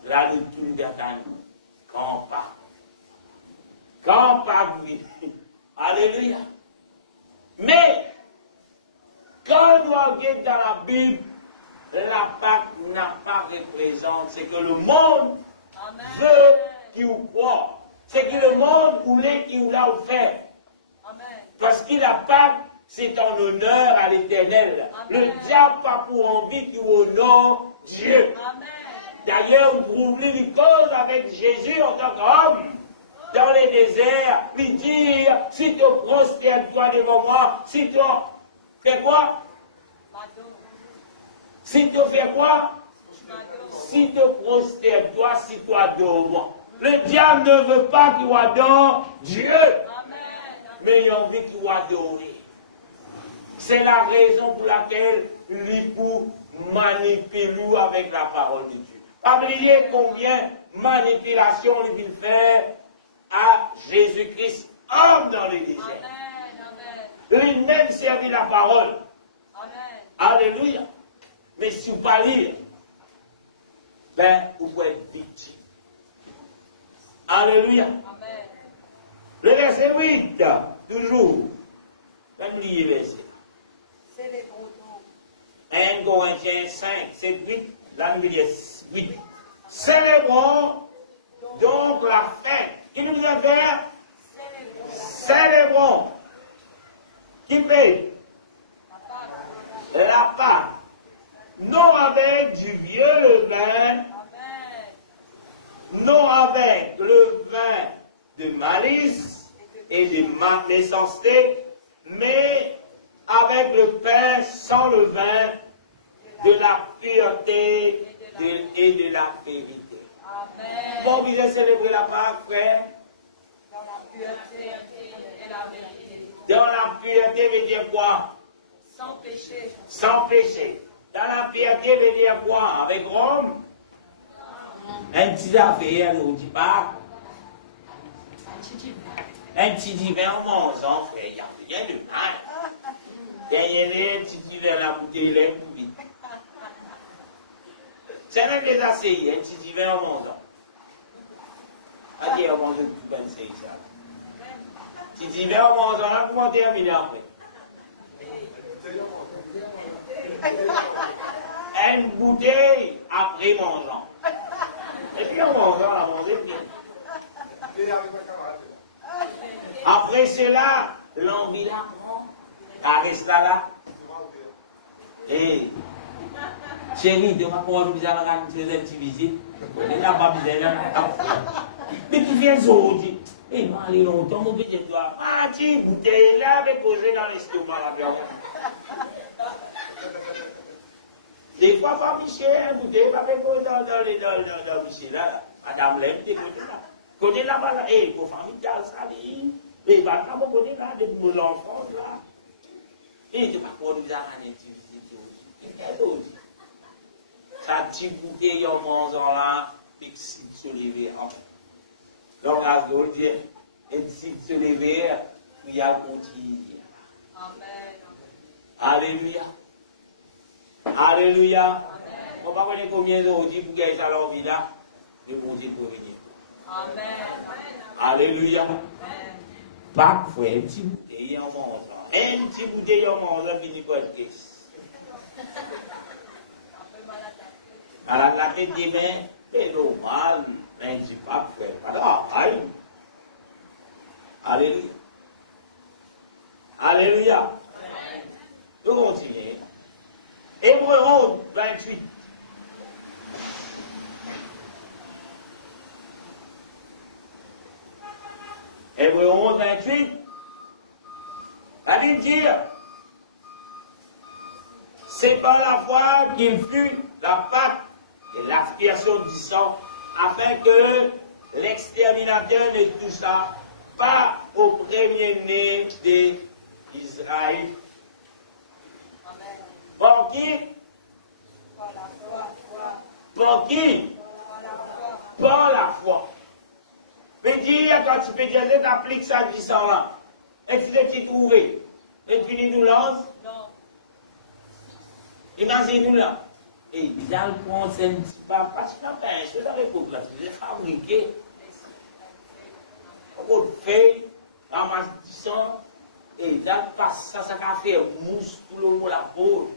Là, le tout le gâteau, quand pas. Quand pas, oui. Alléluia. Mais, quand on regarde dans la Bible, la Pâque n'a pas représente, c'est que le monde veut qu'il croit. C'est que le monde voulait qu'il l'a offert. Parce que la Pâque, c'est en honneur à l'Éternel. Le diable n'a pas pour envie qu'il honore Dieu. D'ailleurs, vous trouvez une cause avec Jésus en tant qu'homme. Dans les déserts, lui dire, si tu prosternes-toi devant moi, si tu fais quoi? Si tu fais quoi? Si tu prosternes-toi, si tu adores moi. Le diable ne veut pas qu'il adore Dieu. Mais il a envie qu'il adore. C'est la raison pour laquelle lui pour manipuler avec la parole de Dieu. Pas oublier combien manipulation il peut faire à Jésus-Christ, homme dans les déserts. Lui-même servit la parole. Alléluia. Mais si vous ne pas lire, ben, vous pouvez être victime. Alléluia. Le verset 8, toujours. Même lier le verset. 1 Corinthiens 5, c'est 8. La Bible dit 8. Célébrons donc la fête. Qui nous vient faire? Célébrons. Qui paye? La Pâque. Non avec du vieux levain, non avec le vin de malice et de méchanceté, mais avec le pain sans le vin, de la pureté et de la vérité. Bon, vous avez célébré la Pâque, frère? Dans la pureté et la vérité. Dans la pureté veut dire quoi? Sans péché. Sans péché. Dans la pureté veut dire quoi? Avec Rome? Un petit affaire, nous dit pas. Un petit divin en mangeant, frère, il n'y a rien de mal. Gagner un petit divin la bouteille, il est bouillie. C'est même des asseyés, un petit divin en mangeant. Allez, on mange tout comme ça. Petit divin en mangeant, là, comment terminer après? Une bouteille après mangeant. Et puis on mangeant, on a mangé bien. Après cela, l'envie la prend. Reste là. Et chérie, tu m'as pas envie de faire une petite visite. Tu n'as pas besoin mais tu viens aujourd'hui. Et moi, allez longtemps, mon petit toi. Ah, tu bouteille là, mais posée dans l'estomac là. Des fois, pas Michel, bouteille, pas posée dans Michel là. Madame l'aime, des côtés là. Côté là-bas, là, et pour famille, t'as ça, mais pas comme on connaît là, de mon enfant là. Et tu vas pas nous arranger, tu dis, qu'est-ce que ça petit bouteille en mangeant là, puis se lever. Donc, à ce qu'on dit, et si se lever, puis il y a continuer. Amen. Alléluia. Alléluia. On va voir combien d'euros pour gagner ça leur vie là. Le bon Dieu pour venir. Amen. Alléluia. Pas pour un petit bouteille en mangeant. Un petit bouteille en mangeant, fini par le test. À la tête des mains, c'est normal. Mais je ne dis pas faire. Pas d'ail. Alléluia. Alléluia. Nous continuons. Hébreux 11, 28. Hébreux 11, 28. Allez dire, c'est par la foi qu'il fut la Pâque et l'expiation du sang, afin que l'exterminateur ne toucha pas au premier-né d'Israël. Pour qui? Pour qui? Par la foi. Peut dire, quand tu peux dire, tu appliques ça du sang là. Et tu t'es trouvé. Et tu nous lances? Non. Imagine-nous là. Et ils ont le c'est un petit peu, parce que quand tu as un chose à l'époque là, tu les fabriqué. On le fait, ramasse du sang, et ils passent ça, ça va faire mousse tout le monde la peau.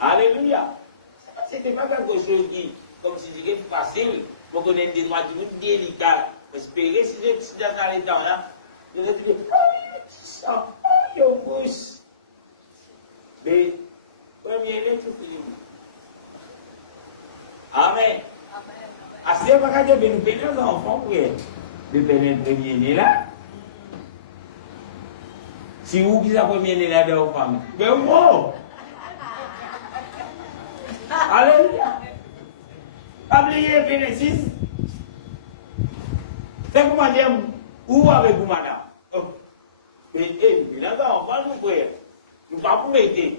Alléluia. C'était pas quelque chose qui, comme si c'était facile, pour qu'on ait des droits du monde délicats. Espérer si c'est dans les temps là, je vais dire, ah, tu sens, ah, il y a une mousse. Mais, premier, tout le monde. Amen. À ce moment-là, nous payons les enfants pour le premier-né là. Si vous qui êtes premier-né là dans vos familles, mais moi! Alléluia. Oubliez Genesis. C'est comment dire, où avec vous, madame? Et là, on va nous prier. Nous ne pouvons pas mettre.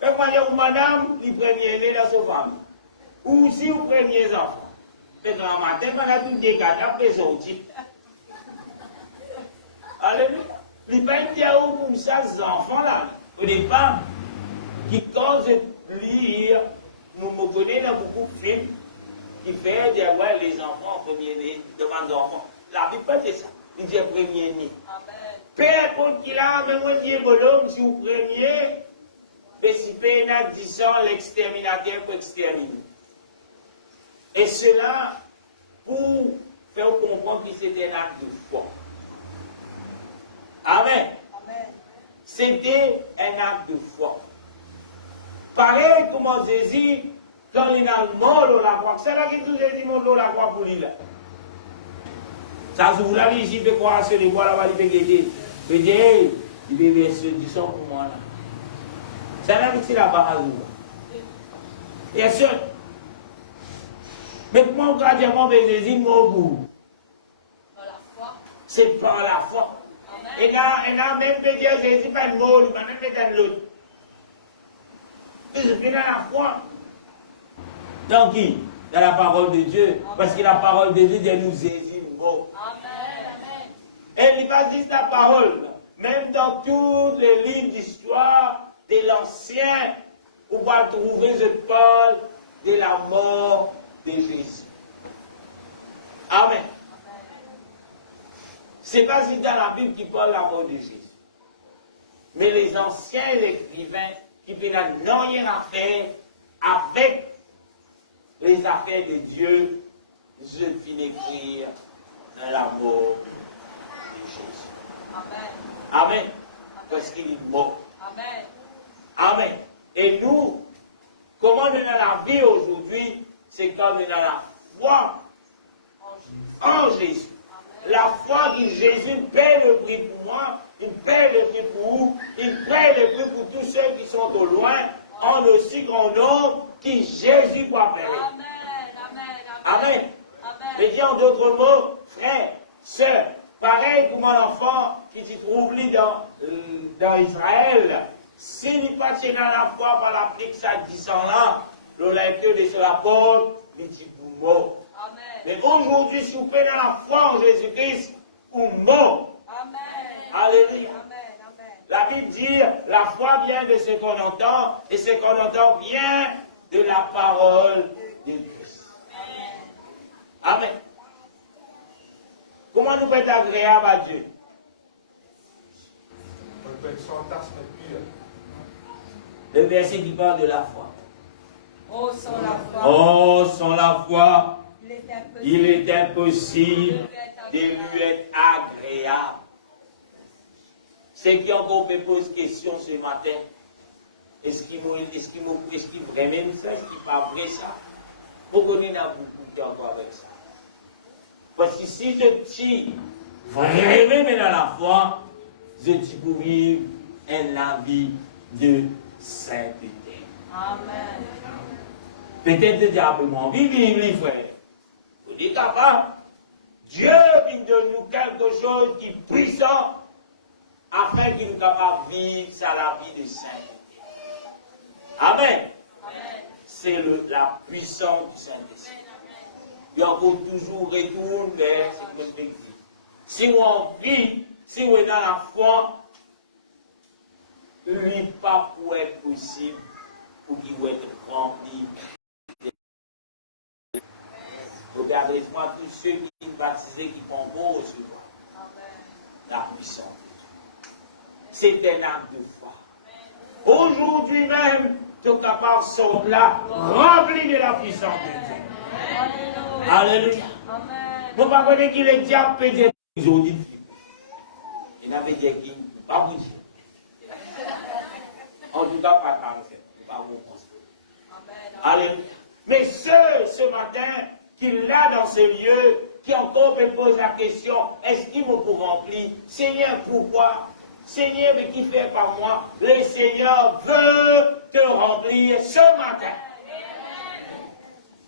C'est comment dire, madame, les premiers-nés dans sa famille. Ou si vous premiers enfants. C'est grand matin, on a tout dégagé, après sorti. Alléluia. Les pères ont pour ça, ces enfants-là, au départ, qui causent lire, nous me connaissons dans beaucoup de films, qui fait dire, ouais, les enfants, premiers-nés, devant les enfants. La Bible pas de ça. Il dit premier-né. Peu importe qui l'a, même on dit, bonhomme, si vous premier, mais si Pénat dit ça, l'exterminateur peut exterminer. Et cela, pour faire comprendre que c'était un acte de foi. Amen. C'était un acte de foi. Pareil comme Jésus, quand il a mort dans la croix. C'est là qu'il nous a dit mort dans la croix pour lui là. Ça se vous l'avez ici, il peut croire sur les bois là-bas, il peut guetter. Il peut dire, hey, il peut verser du sang pour moi là. C'est là qu'il la base. Bien sûr. Mais comment on va dire, moi, Jésus, mon goût? C'est par la foi. Et là, même de dire, Jésus, pas de mot, il va même mettre de l'autre. C'est dans la foi. Dans qui? Dans la parole de Dieu. Parce que la parole de Dieu, elle nous saisit mot. Amen. Elle n'est pas juste la parole. Même dans tous les livres d'histoire de l'Ancien, on va trouver, je parle de la mort de Jésus. Amen. Ce n'est pas juste dans la Bible qui parle de la mort de Jésus. Mais les anciens écrivains qui n'ont rien à faire avec les affaires de Dieu, je finis d'écrire dans la mort de Jésus. Amen. Amen. Parce qu'il est mort. Amen. Amen. Et nous, comment on est dans la vie aujourd'hui, c'est comme on est dans la foi en Jésus. La foi que Jésus paie le prix pour moi, il paie le prix pour vous, il paie le prix pour tous ceux qui sont au loin, en aussi grand nombre qui Jésus doit payer. Amen. Mais dit en d'autres mots, frères, sœurs, pareil comme un enfant qui se trouve dans Israël, s'il n'est pas dans la foi par l'applique ça 10 ans là, le lecteur de ce rapport, il dit pour mort. Mais aujourd'hui, si vous prenez la foi en Jésus-Christ, ou mort. Amen. Alléluia. Amen. La Bible dit, la foi vient de ce qu'on entend, et ce qu'on entend vient de la parole de Christ. Amen. Comment nous peut être agréable à Dieu? On peut être sans tasse mais pur. Le verset qui parle de la foi. Oh, sans la foi, Oh, sans la foi, il est impossible il est impossible de lui être agréable. Ceux qui encore me posent question ce matin, est-ce qu'il vraiment ça, est-ce qu'il pas vrai ça? Pourquoi il y en a beaucoup qui ont encore avec ça? Parce que si je dis vraiment dans la foi, je dis pour vivre un vie de sainteté. Amen. Peut-être le diable m'a vivre, frère. Vous dites capable. Dieu vient de nous quelque chose qui est puissant afin qu'il nous capable de vivre la vie de sainteté. Amen. Amen. C'est la puissance du Saint-Esprit. Il y a encore toujours retour vers ce que je dis. Si on vit, si on est dans la foi, il n'est pas pour être possible pour qu'il soit rempli. Regardez-moi tous ceux qui sont baptisés, qui vont recevoir la puissance de Dieu. C'est un acte de foi. Aujourd'hui même, tu es capable de sortir là, rempli de la puissance de Dieu. Alléluia. Vous ne pouvez pas dire qu'il est diable peut dire qu'ils ont dit. Il n'avait dit qu'il ne peut pas vous dire. En tout cas, pas tant que ça. Pas vous penser. Alléluia. Mais ceux, ce matin, qui là dans ce lieu, qui encore me posent la question, est-ce qu'il me peut remplir? Seigneur, pourquoi? Seigneur, mais qui fait par moi? Le Seigneur veut te remplir ce matin.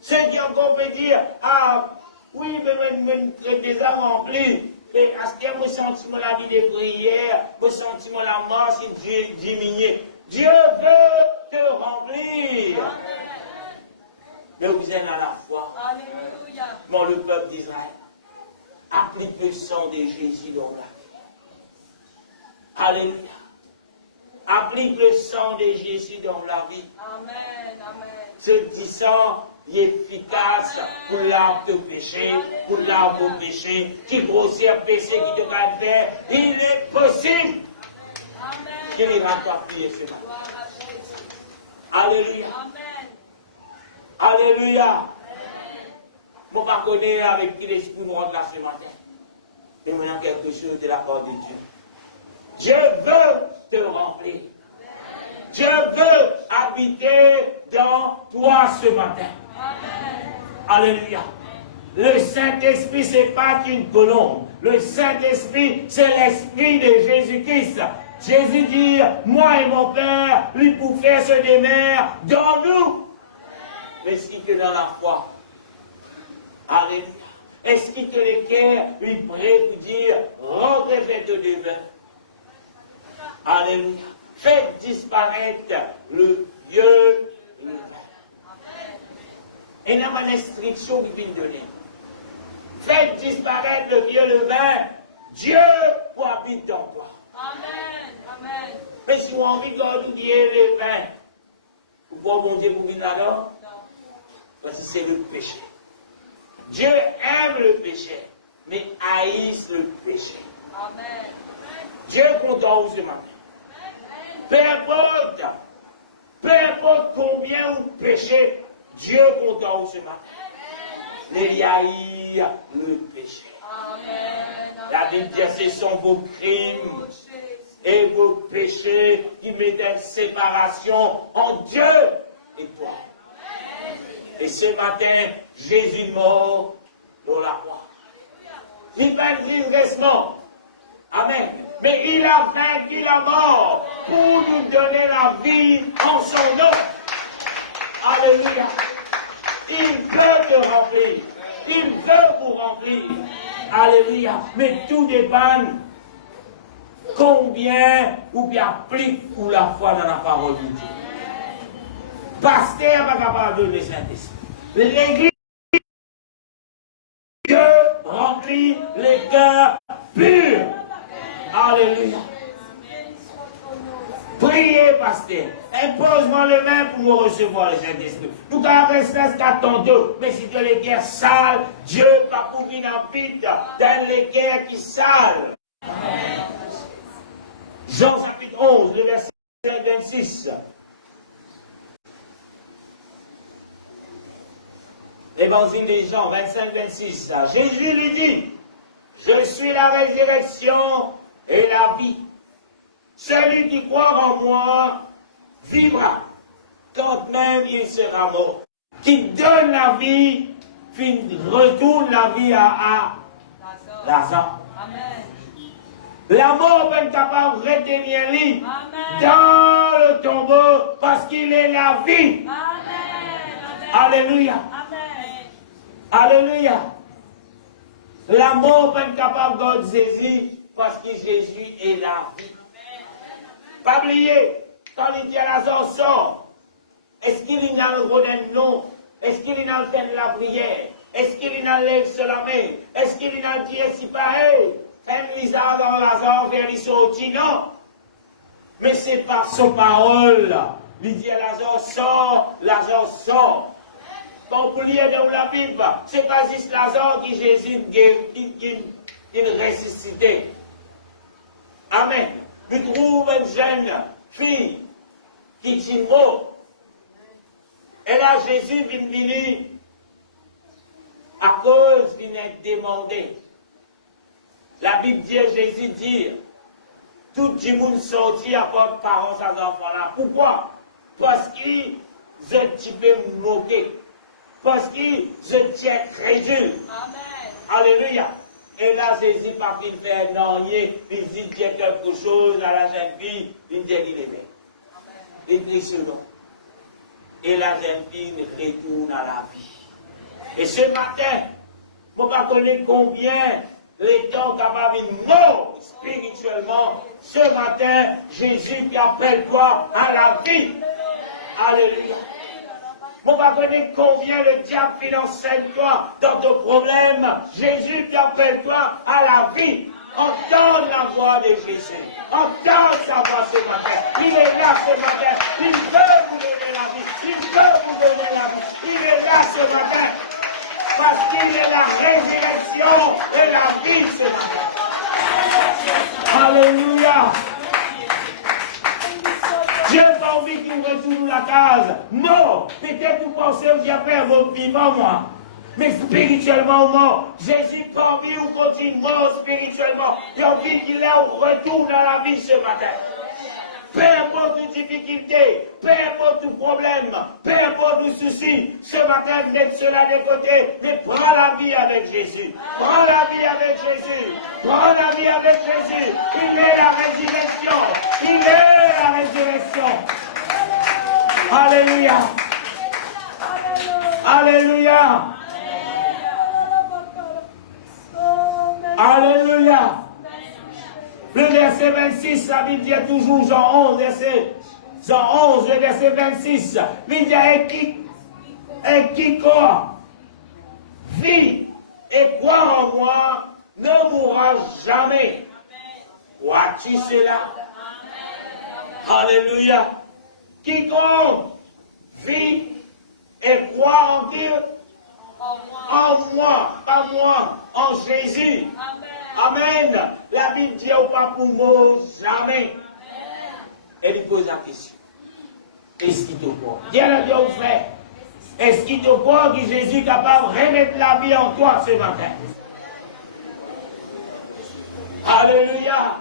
Ceux qui encore peuvent dire, ah, oui, mais déjà rempli. Et à ce que je sens la vie de prière, je sens la mort qui diminue. Dieu veut te remplir. Mais vous êtes dans la foi. Alléluia. Mon le peuple d'Israël applique le sang de Jésus dans la vie. Alléluia. Applique le sang de Jésus dans la vie. Amen. Amen. Ce sang est efficace pour l'arbre de péché, pour l'arbre de péché, qui grossit un péché qui te va faire. Il est possible qu'il ira t'appuyer ce matin. Gloire à Jésus. Alléluia. Amen. Alléluia. Je ne vais pas connaître avec qui l'esprit nous rentre là ce matin. Mais maintenant quelque chose de la part de Dieu. Dieu veut te remplir. Dieu veut habiter dans toi ce matin. Amen. Alléluia. Le Saint-Esprit, ce n'est pas une colombe. Le Saint-Esprit, c'est l'Esprit de Jésus-Christ. Jésus dit, moi et mon Père, lui pour faire ce demeure dans nous. Est-ce que dans la foi? Alléluia. Est-ce que les cœurs lui prêt pour dire, rentrez, faites de devin. Alléluia. Faites disparaître le vieux levain. Et il y a une instruction qui vient de donner. Faites disparaître le vieux levain. Dieu pour habiter en toi. Amen. Amen. Mais si vous avez envie de garder le vin, vous pouvez bon Dieu pour venir alors? Parce que c'est le péché. Dieu aime le péché, mais haïsse le péché. Amen. Dieu est content ce matin. Peu importe combien vous péchez, Dieu est content ce matin. Il haït le péché. Amen. La Bible dit, ce sont vos crimes et vos péchés qui mettent une séparation entre Dieu et toi. Et ce matin, Jésus mort dans la croix. Il va dire récemment. Amen. Mais il a vaincu la mort pour nous donner la vie en son nom. Alléluia. Il veut te remplir. Il veut vous remplir. Alléluia. Mais tout dépend combien ou bien applique pour la foi dans la parole de Dieu. Pasteur n'est pas capable de donner Saint-Esprit. L'église, Dieu remplit les cœurs purs. Alléluia. pasteur. Impose-moi les mains pour me recevoir le Saint-Esprit. Nous avons resté tantôt, mais si tu as les guerres sales, Dieu va pour venir en pite dans les guerres qui sales. Jean chapitre 11, le verset 26. Évangile des Jean 25-26. Jésus lui dit, je suis la résurrection et la vie. Celui qui croit en moi vivra, quand même il sera mort. Qui donne la vie, retourne la vie à Lazare. La mort est capable de retenir lui dans le tombeau parce qu'il est la vie. Alléluia. Alléluia. La mort est capable de garder Jésus parce que Jésus est la vie. Pas oublier, quand il dit à Lazare sort, est-ce qu'il y a le redonné non? Est-ce qu'il y a le fait de la prière? Est-ce qu'il y a lève sur la main? Est-ce qu'il y a dit si pareil? Fais Lisa dans Lazare vers les sorties? Non. Mais c'est par son parole. Il dit à Lazare sort, Lazare sort. Quand vous lisez dans la Bible, ce n'est pas juste Lazare qui Jésus qui ressuscité. Amen. Nous trouvons une jeune fille qui est morte. Et là, Jésus vient venir à cause qu'il est demandé. La Bible dit, Jésus dit, tout le monde sortit à votre parents, ces enfants-là. Pourquoi? Parce qu'ils ont un petit peu moqué. Parce qu'ils ont tiens très dur. Alléluia. Et là, Jésus n'a pas pu faire non, il dit quelque chose à la jeune fille, il dit qu'il est bien. Il prie ce nom. Et la jeune fille retourne à la vie. Et ce matin, je ne sais pas combien les temps capables de mort spirituellement. Ce matin, Jésus qui appelle toi à la vie. Alléluia. On va connaître combien le diable finance toi dans ton problème. Jésus qui appelle toi à la vie. Entends la voix de Jésus. Entends sa voix ce matin. Il est là ce matin. Il veut vous donner la vie. Il veut vous donner la vie. Il est là ce matin. Parce qu'il est la résurrection et la vie ce matin. Alléluia. Dieu n'a pas envie qu'il retourne la case. Mort. Peut-être vous pensez que j'ai fait un mot vivant, moi. Mais spirituellement mort. Jésus n'a pas envie qu'on continue mort spirituellement. Il a envie qu'il retourne à la vie ce matin. Peu importe les difficultés, peu importe le problème, peu importe le souci, ce matin, vous êtes cela de côté, mais prends la vie avec Jésus. Prends la vie avec Jésus. Prends la vie avec Jésus. Il est la résurrection. Il est la résurrection. Alléluia. Alléluia. Alléluia. Le verset 26, la Bible dit toujours, Jean 11, le verset 26, il dit, et quiconque vit et croit en moi ne mourra jamais. Crois-tu cela? Alléluia. Quiconque vit et croit en Dieu, en moi, pas moi, en Jésus. Amen. La Bible dit au pas pour moi jamais. Elle lui pose la question. Est-ce qu'il te croit? Dis-le Dieu au frère. Est-ce qu'il te croit que Jésus est capable de remettre la vie en toi ce matin? Alléluia.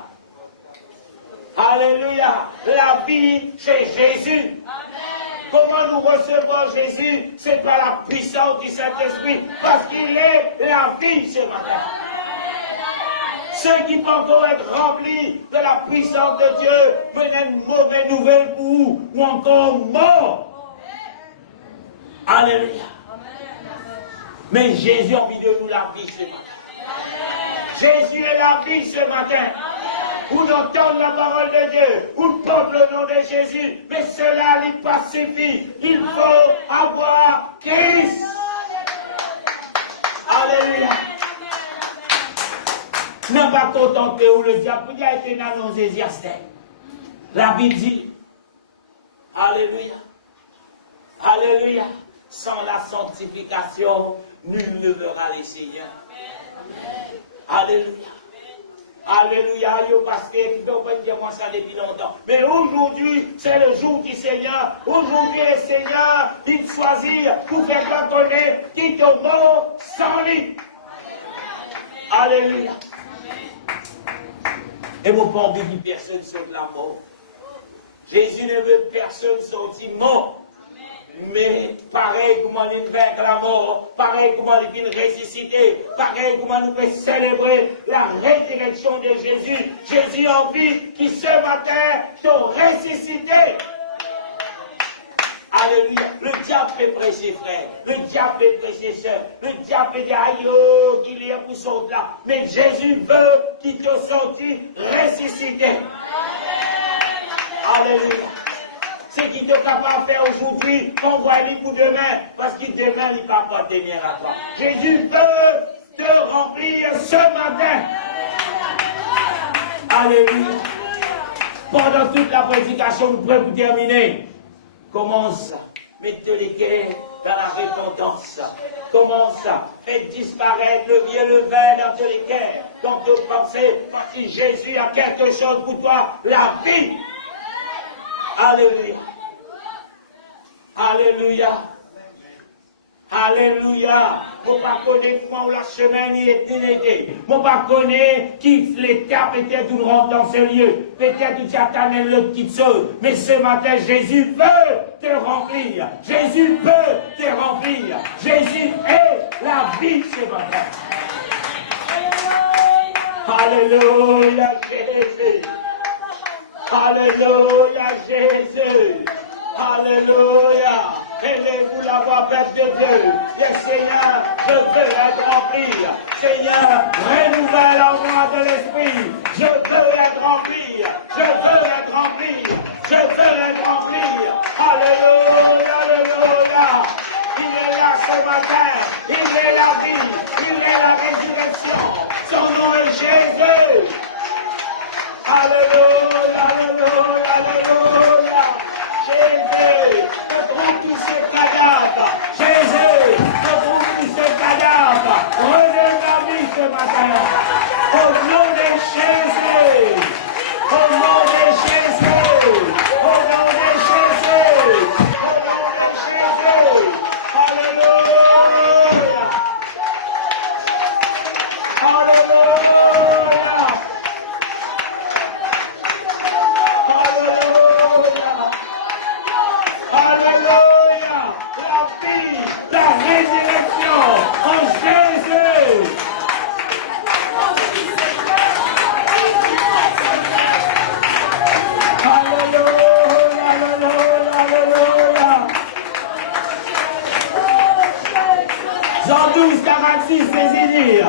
Alléluia. La vie chez Jésus. Comment nous recevons Jésus? C'est par la puissance du Saint-Esprit. Parce qu'il est la vie ce matin. Ceux qui peuvent encore être remplis de la puissance de Dieu venaient une mauvaise nouvelle pour vous ou encore mort. Alléluia. Mais Jésus a envie de nous la vie ce matin. Jésus est la vie ce matin. Pour entendre la parole de Dieu, ou porte le nom de Jésus, mais cela n'est pas suffit. Il faut avoir Christ. Alléluia. N'a pas contenté où le diable a été annoncé. La Bible dit, Alléluia. Alléluia. Sans la sanctification, nul ne verra les Seigneurs. Alléluia. Alléluia, parce que tu ne peux pas dire moi ça depuis longtemps. Mais aujourd'hui, c'est le jour du Seigneur. Aujourd'hui, le Seigneur, il choisit pour faire cantonner qui tombe sans lui. Alléluia. Et mon pas envie que personne saute la mort. Jésus ne veut personne sortir mort. Mais pareil comment il vaincre la mort, pareil comment il vient ressusciter, pareil comment nous pouvons célébrer la résurrection de Jésus. Jésus a envie qui ce matin te ressuscité. Alléluia. Le diable peut prêcher, frère. Le diable peut prêcher, sœur. Le diable peut dire, aïe, oh, qu'il est pour sortir là. Mais Jésus veut qu'il te sorte ressuscité. Alléluia. Ce qu'il est capable de faire aujourd'hui, qu'on voit lui pour demain, parce que demain, il ne va pas tenir à toi. Jésus veut te remplir ce matin. Alléluia. Pendant toute la prédication, nous pouvons terminer. Commence à mettre les cœurs dans la repentance. Commence à faire disparaître le vieux levain dans tous les cœurs. Quand tu penses, parce que Jésus a quelque chose pour toi, la vie. Alléluia. Alléluia. Alléluia. Mon pas connaître moi la semaine est mon pas connaître qui l'étape peut-être où rentre dans ce lieu. Peut-être où tu attends l'autre qui te sauve. Mais ce matin, Jésus peut te remplir. Jésus peut te remplir. Jésus est la vie ce matin. Alléluia, Jésus. Alléluia, Jésus. Alléluia. Élevez-vous la voix, Père de Dieu. Le Seigneur, je veux être rempli. Seigneur, renouvelle en moi de l'esprit. Je veux être rempli. Je veux être rempli. Je veux être rempli. Alléluia, alléluia. Il est là ce matin. Il est la vie. Il est la résurrection. Son nom est Jésus. Alléluia, alléluia, alléluia. Jésus, retrouve tous ces cadavres. Jésus, retrouve tous ces cadavres. Redonne la vie ce matin. Au nom de Jésus. Au nom de Jésus. Au nom de Jésus. Au nom de Jésus. Alléluia. Alléluia. Alléluia, la vie, la résurrection en Jésus. Alléluia, alléluia, alléluia. Jean 12, 46, c'est dire,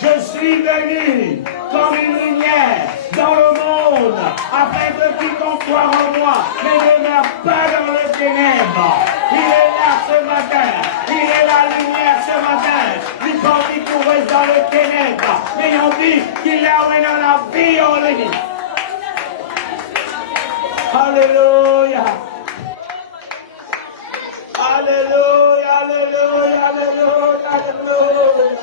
je suis venu comme une lumière dans le monde, afin que quiconque croit en moi ne demeure pas dans le ténèbre. Il est là ce matin, il est la lumière ce matin. Il pense qu'il pourrait dans le ténèbre, mais on dit qu'il est dans la vie en lui. Alléluia. Alléluia, alléluia, alléluia, alléluia.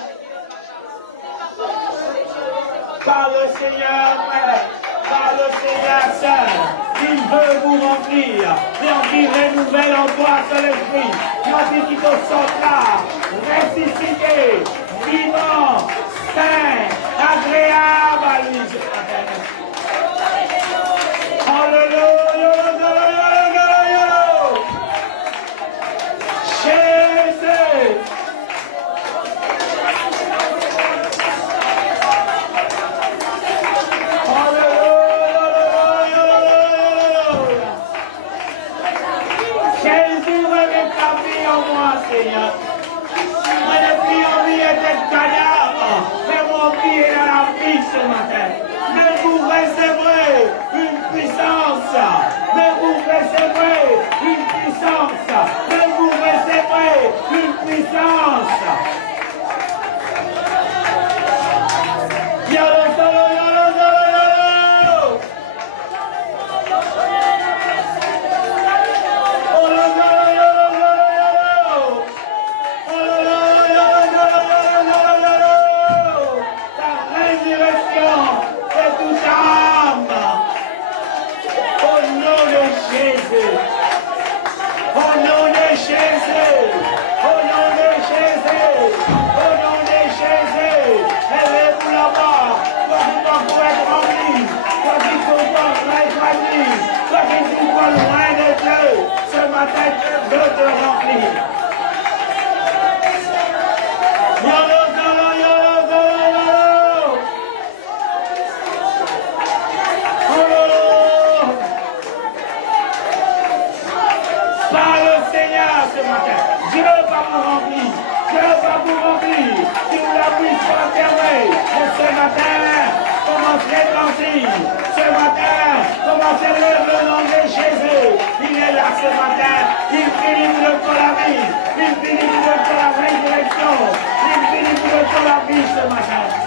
Par le Seigneur, Père, par le Seigneur, Saint, il veut vous remplir. Il envie renouvelle en toi seul esprit. Il envie qu'il te sorte là, ressuscité, vivant, saint, agréable à lui. Alléluia, alléluia, Jésus. Jésus, remets ta vie en moi, Seigneur. Mon esprit en vie éternelle. vie ce matin.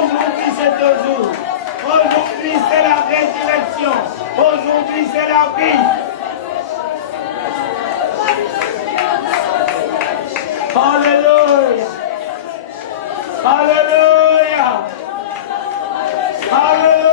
Aujourd'hui, c'est ton jour. Aujourd'hui, c'est la résurrection. Aujourd'hui, c'est la vie. Alléluia. Alléluia. Alléluia.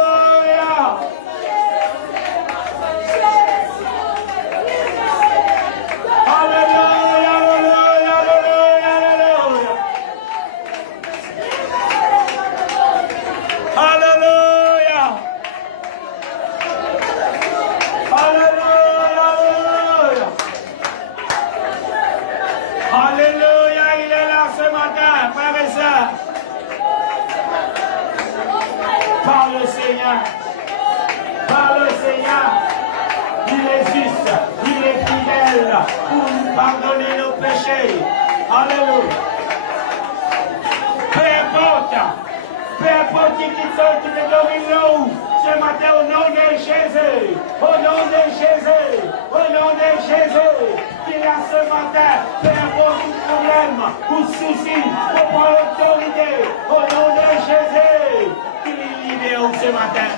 Par le Seigneur, il est juste, il est fidèle pour nous pardonner nos péchés. Alléluia. Peu importe qui sont tous les dominions, ce matin au nom de Jésus, au nom de Jésus, au nom de Jésus, qu'il a ce matin, peu importe tout problème, ou souci, pour prendre l'autorité, au nom de Jésus. Il est libéré ce matin.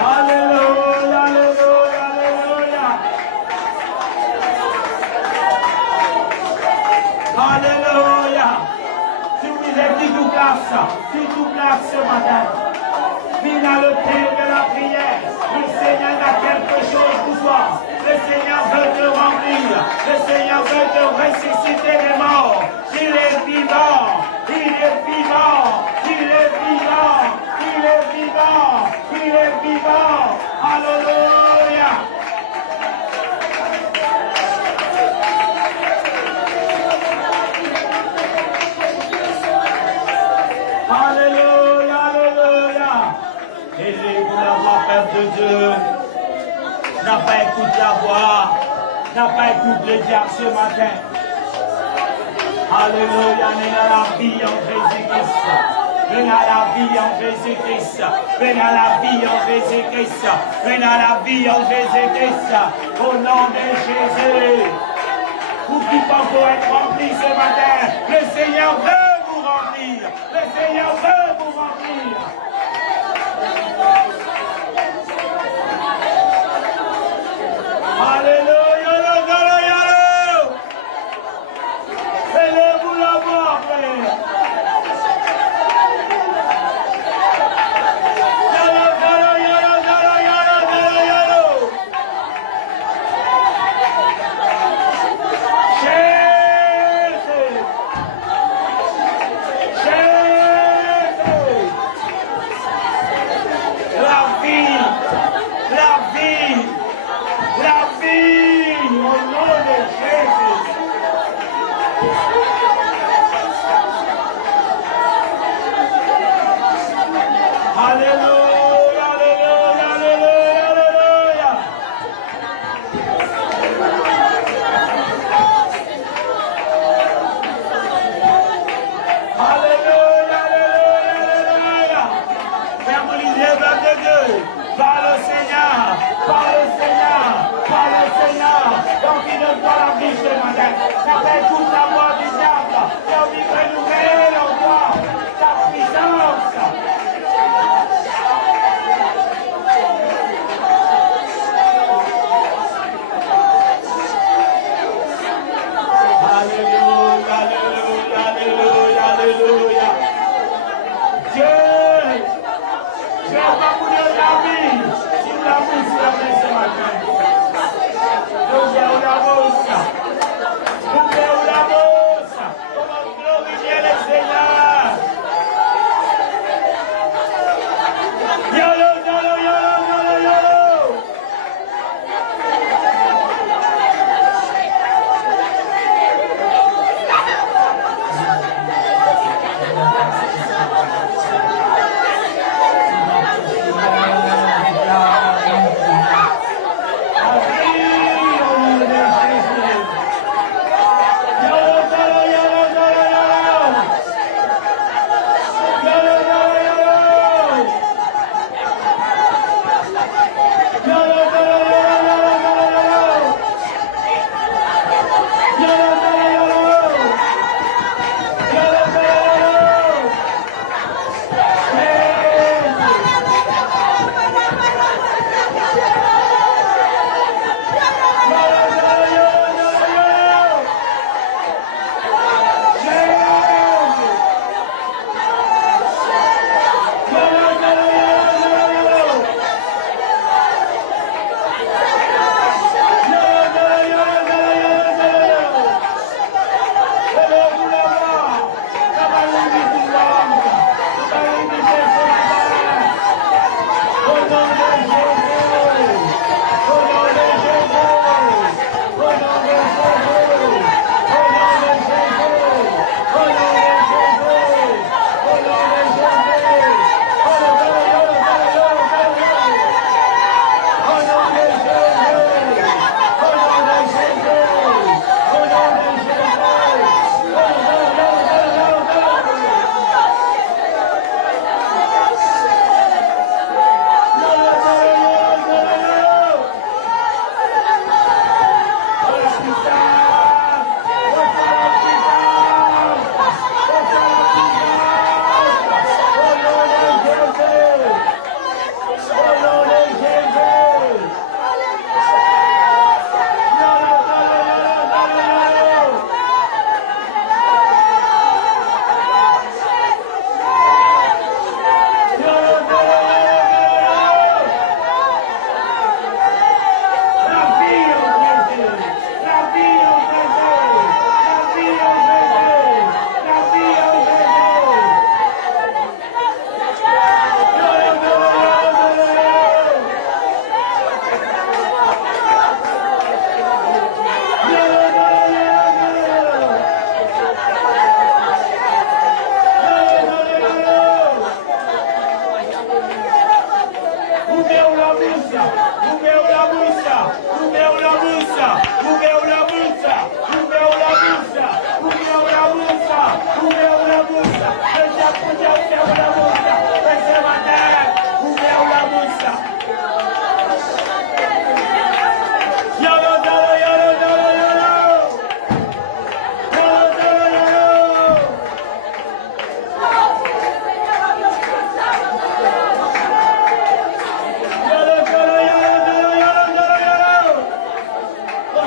Alléluia, alléluia, alléluia. Alléluia. Si vous êtes qui tout place ce matin. Viens dans le thème de la prière. Le Seigneur a quelque chose pour toi. Le Seigneur veut te remplir. Le Seigneur veut te ressusciter des morts. Il est vivant. Il est vivant. Il est vivant. Il est vivant. Il est vivant. Alléluia. Alléluia. Alléluia. Et pour l'avoir Père de Dieu, n'a pas écouté la voix, n'a pas écouté le diable ce matin. Alléluia, venez à la vie en Jésus-Christ. Venez à la vie en Jésus-Christ. Venez à la vie en Jésus-Christ. Venez à la vie en Jésus-Christ. Au nom de Jésus. Vous qui pouvez être remplis ce matin, le Seigneur veut vous remplir. Le Seigneur veut vous remplir. Alléluia, alléluia. Élève-vous la voix, frère.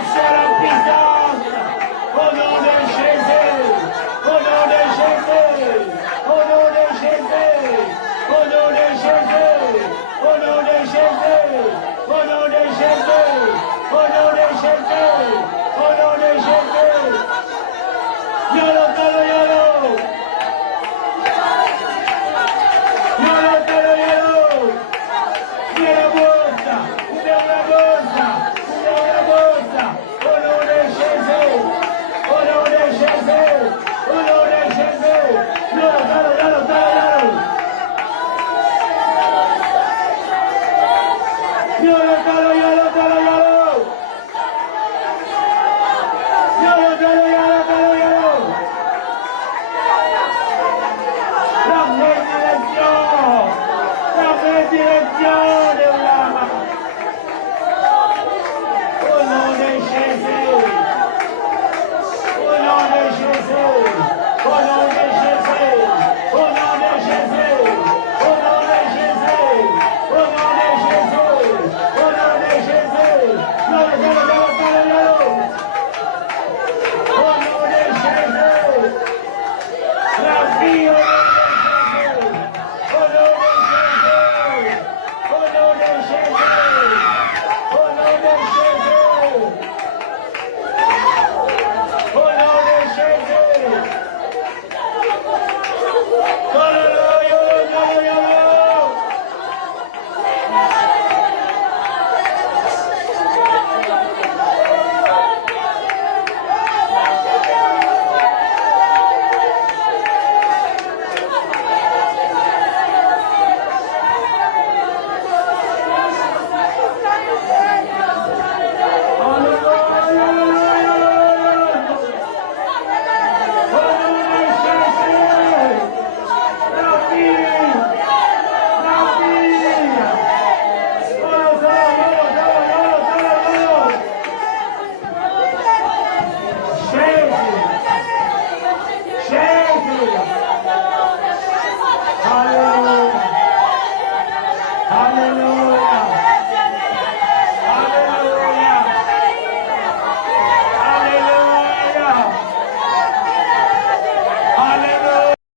Shout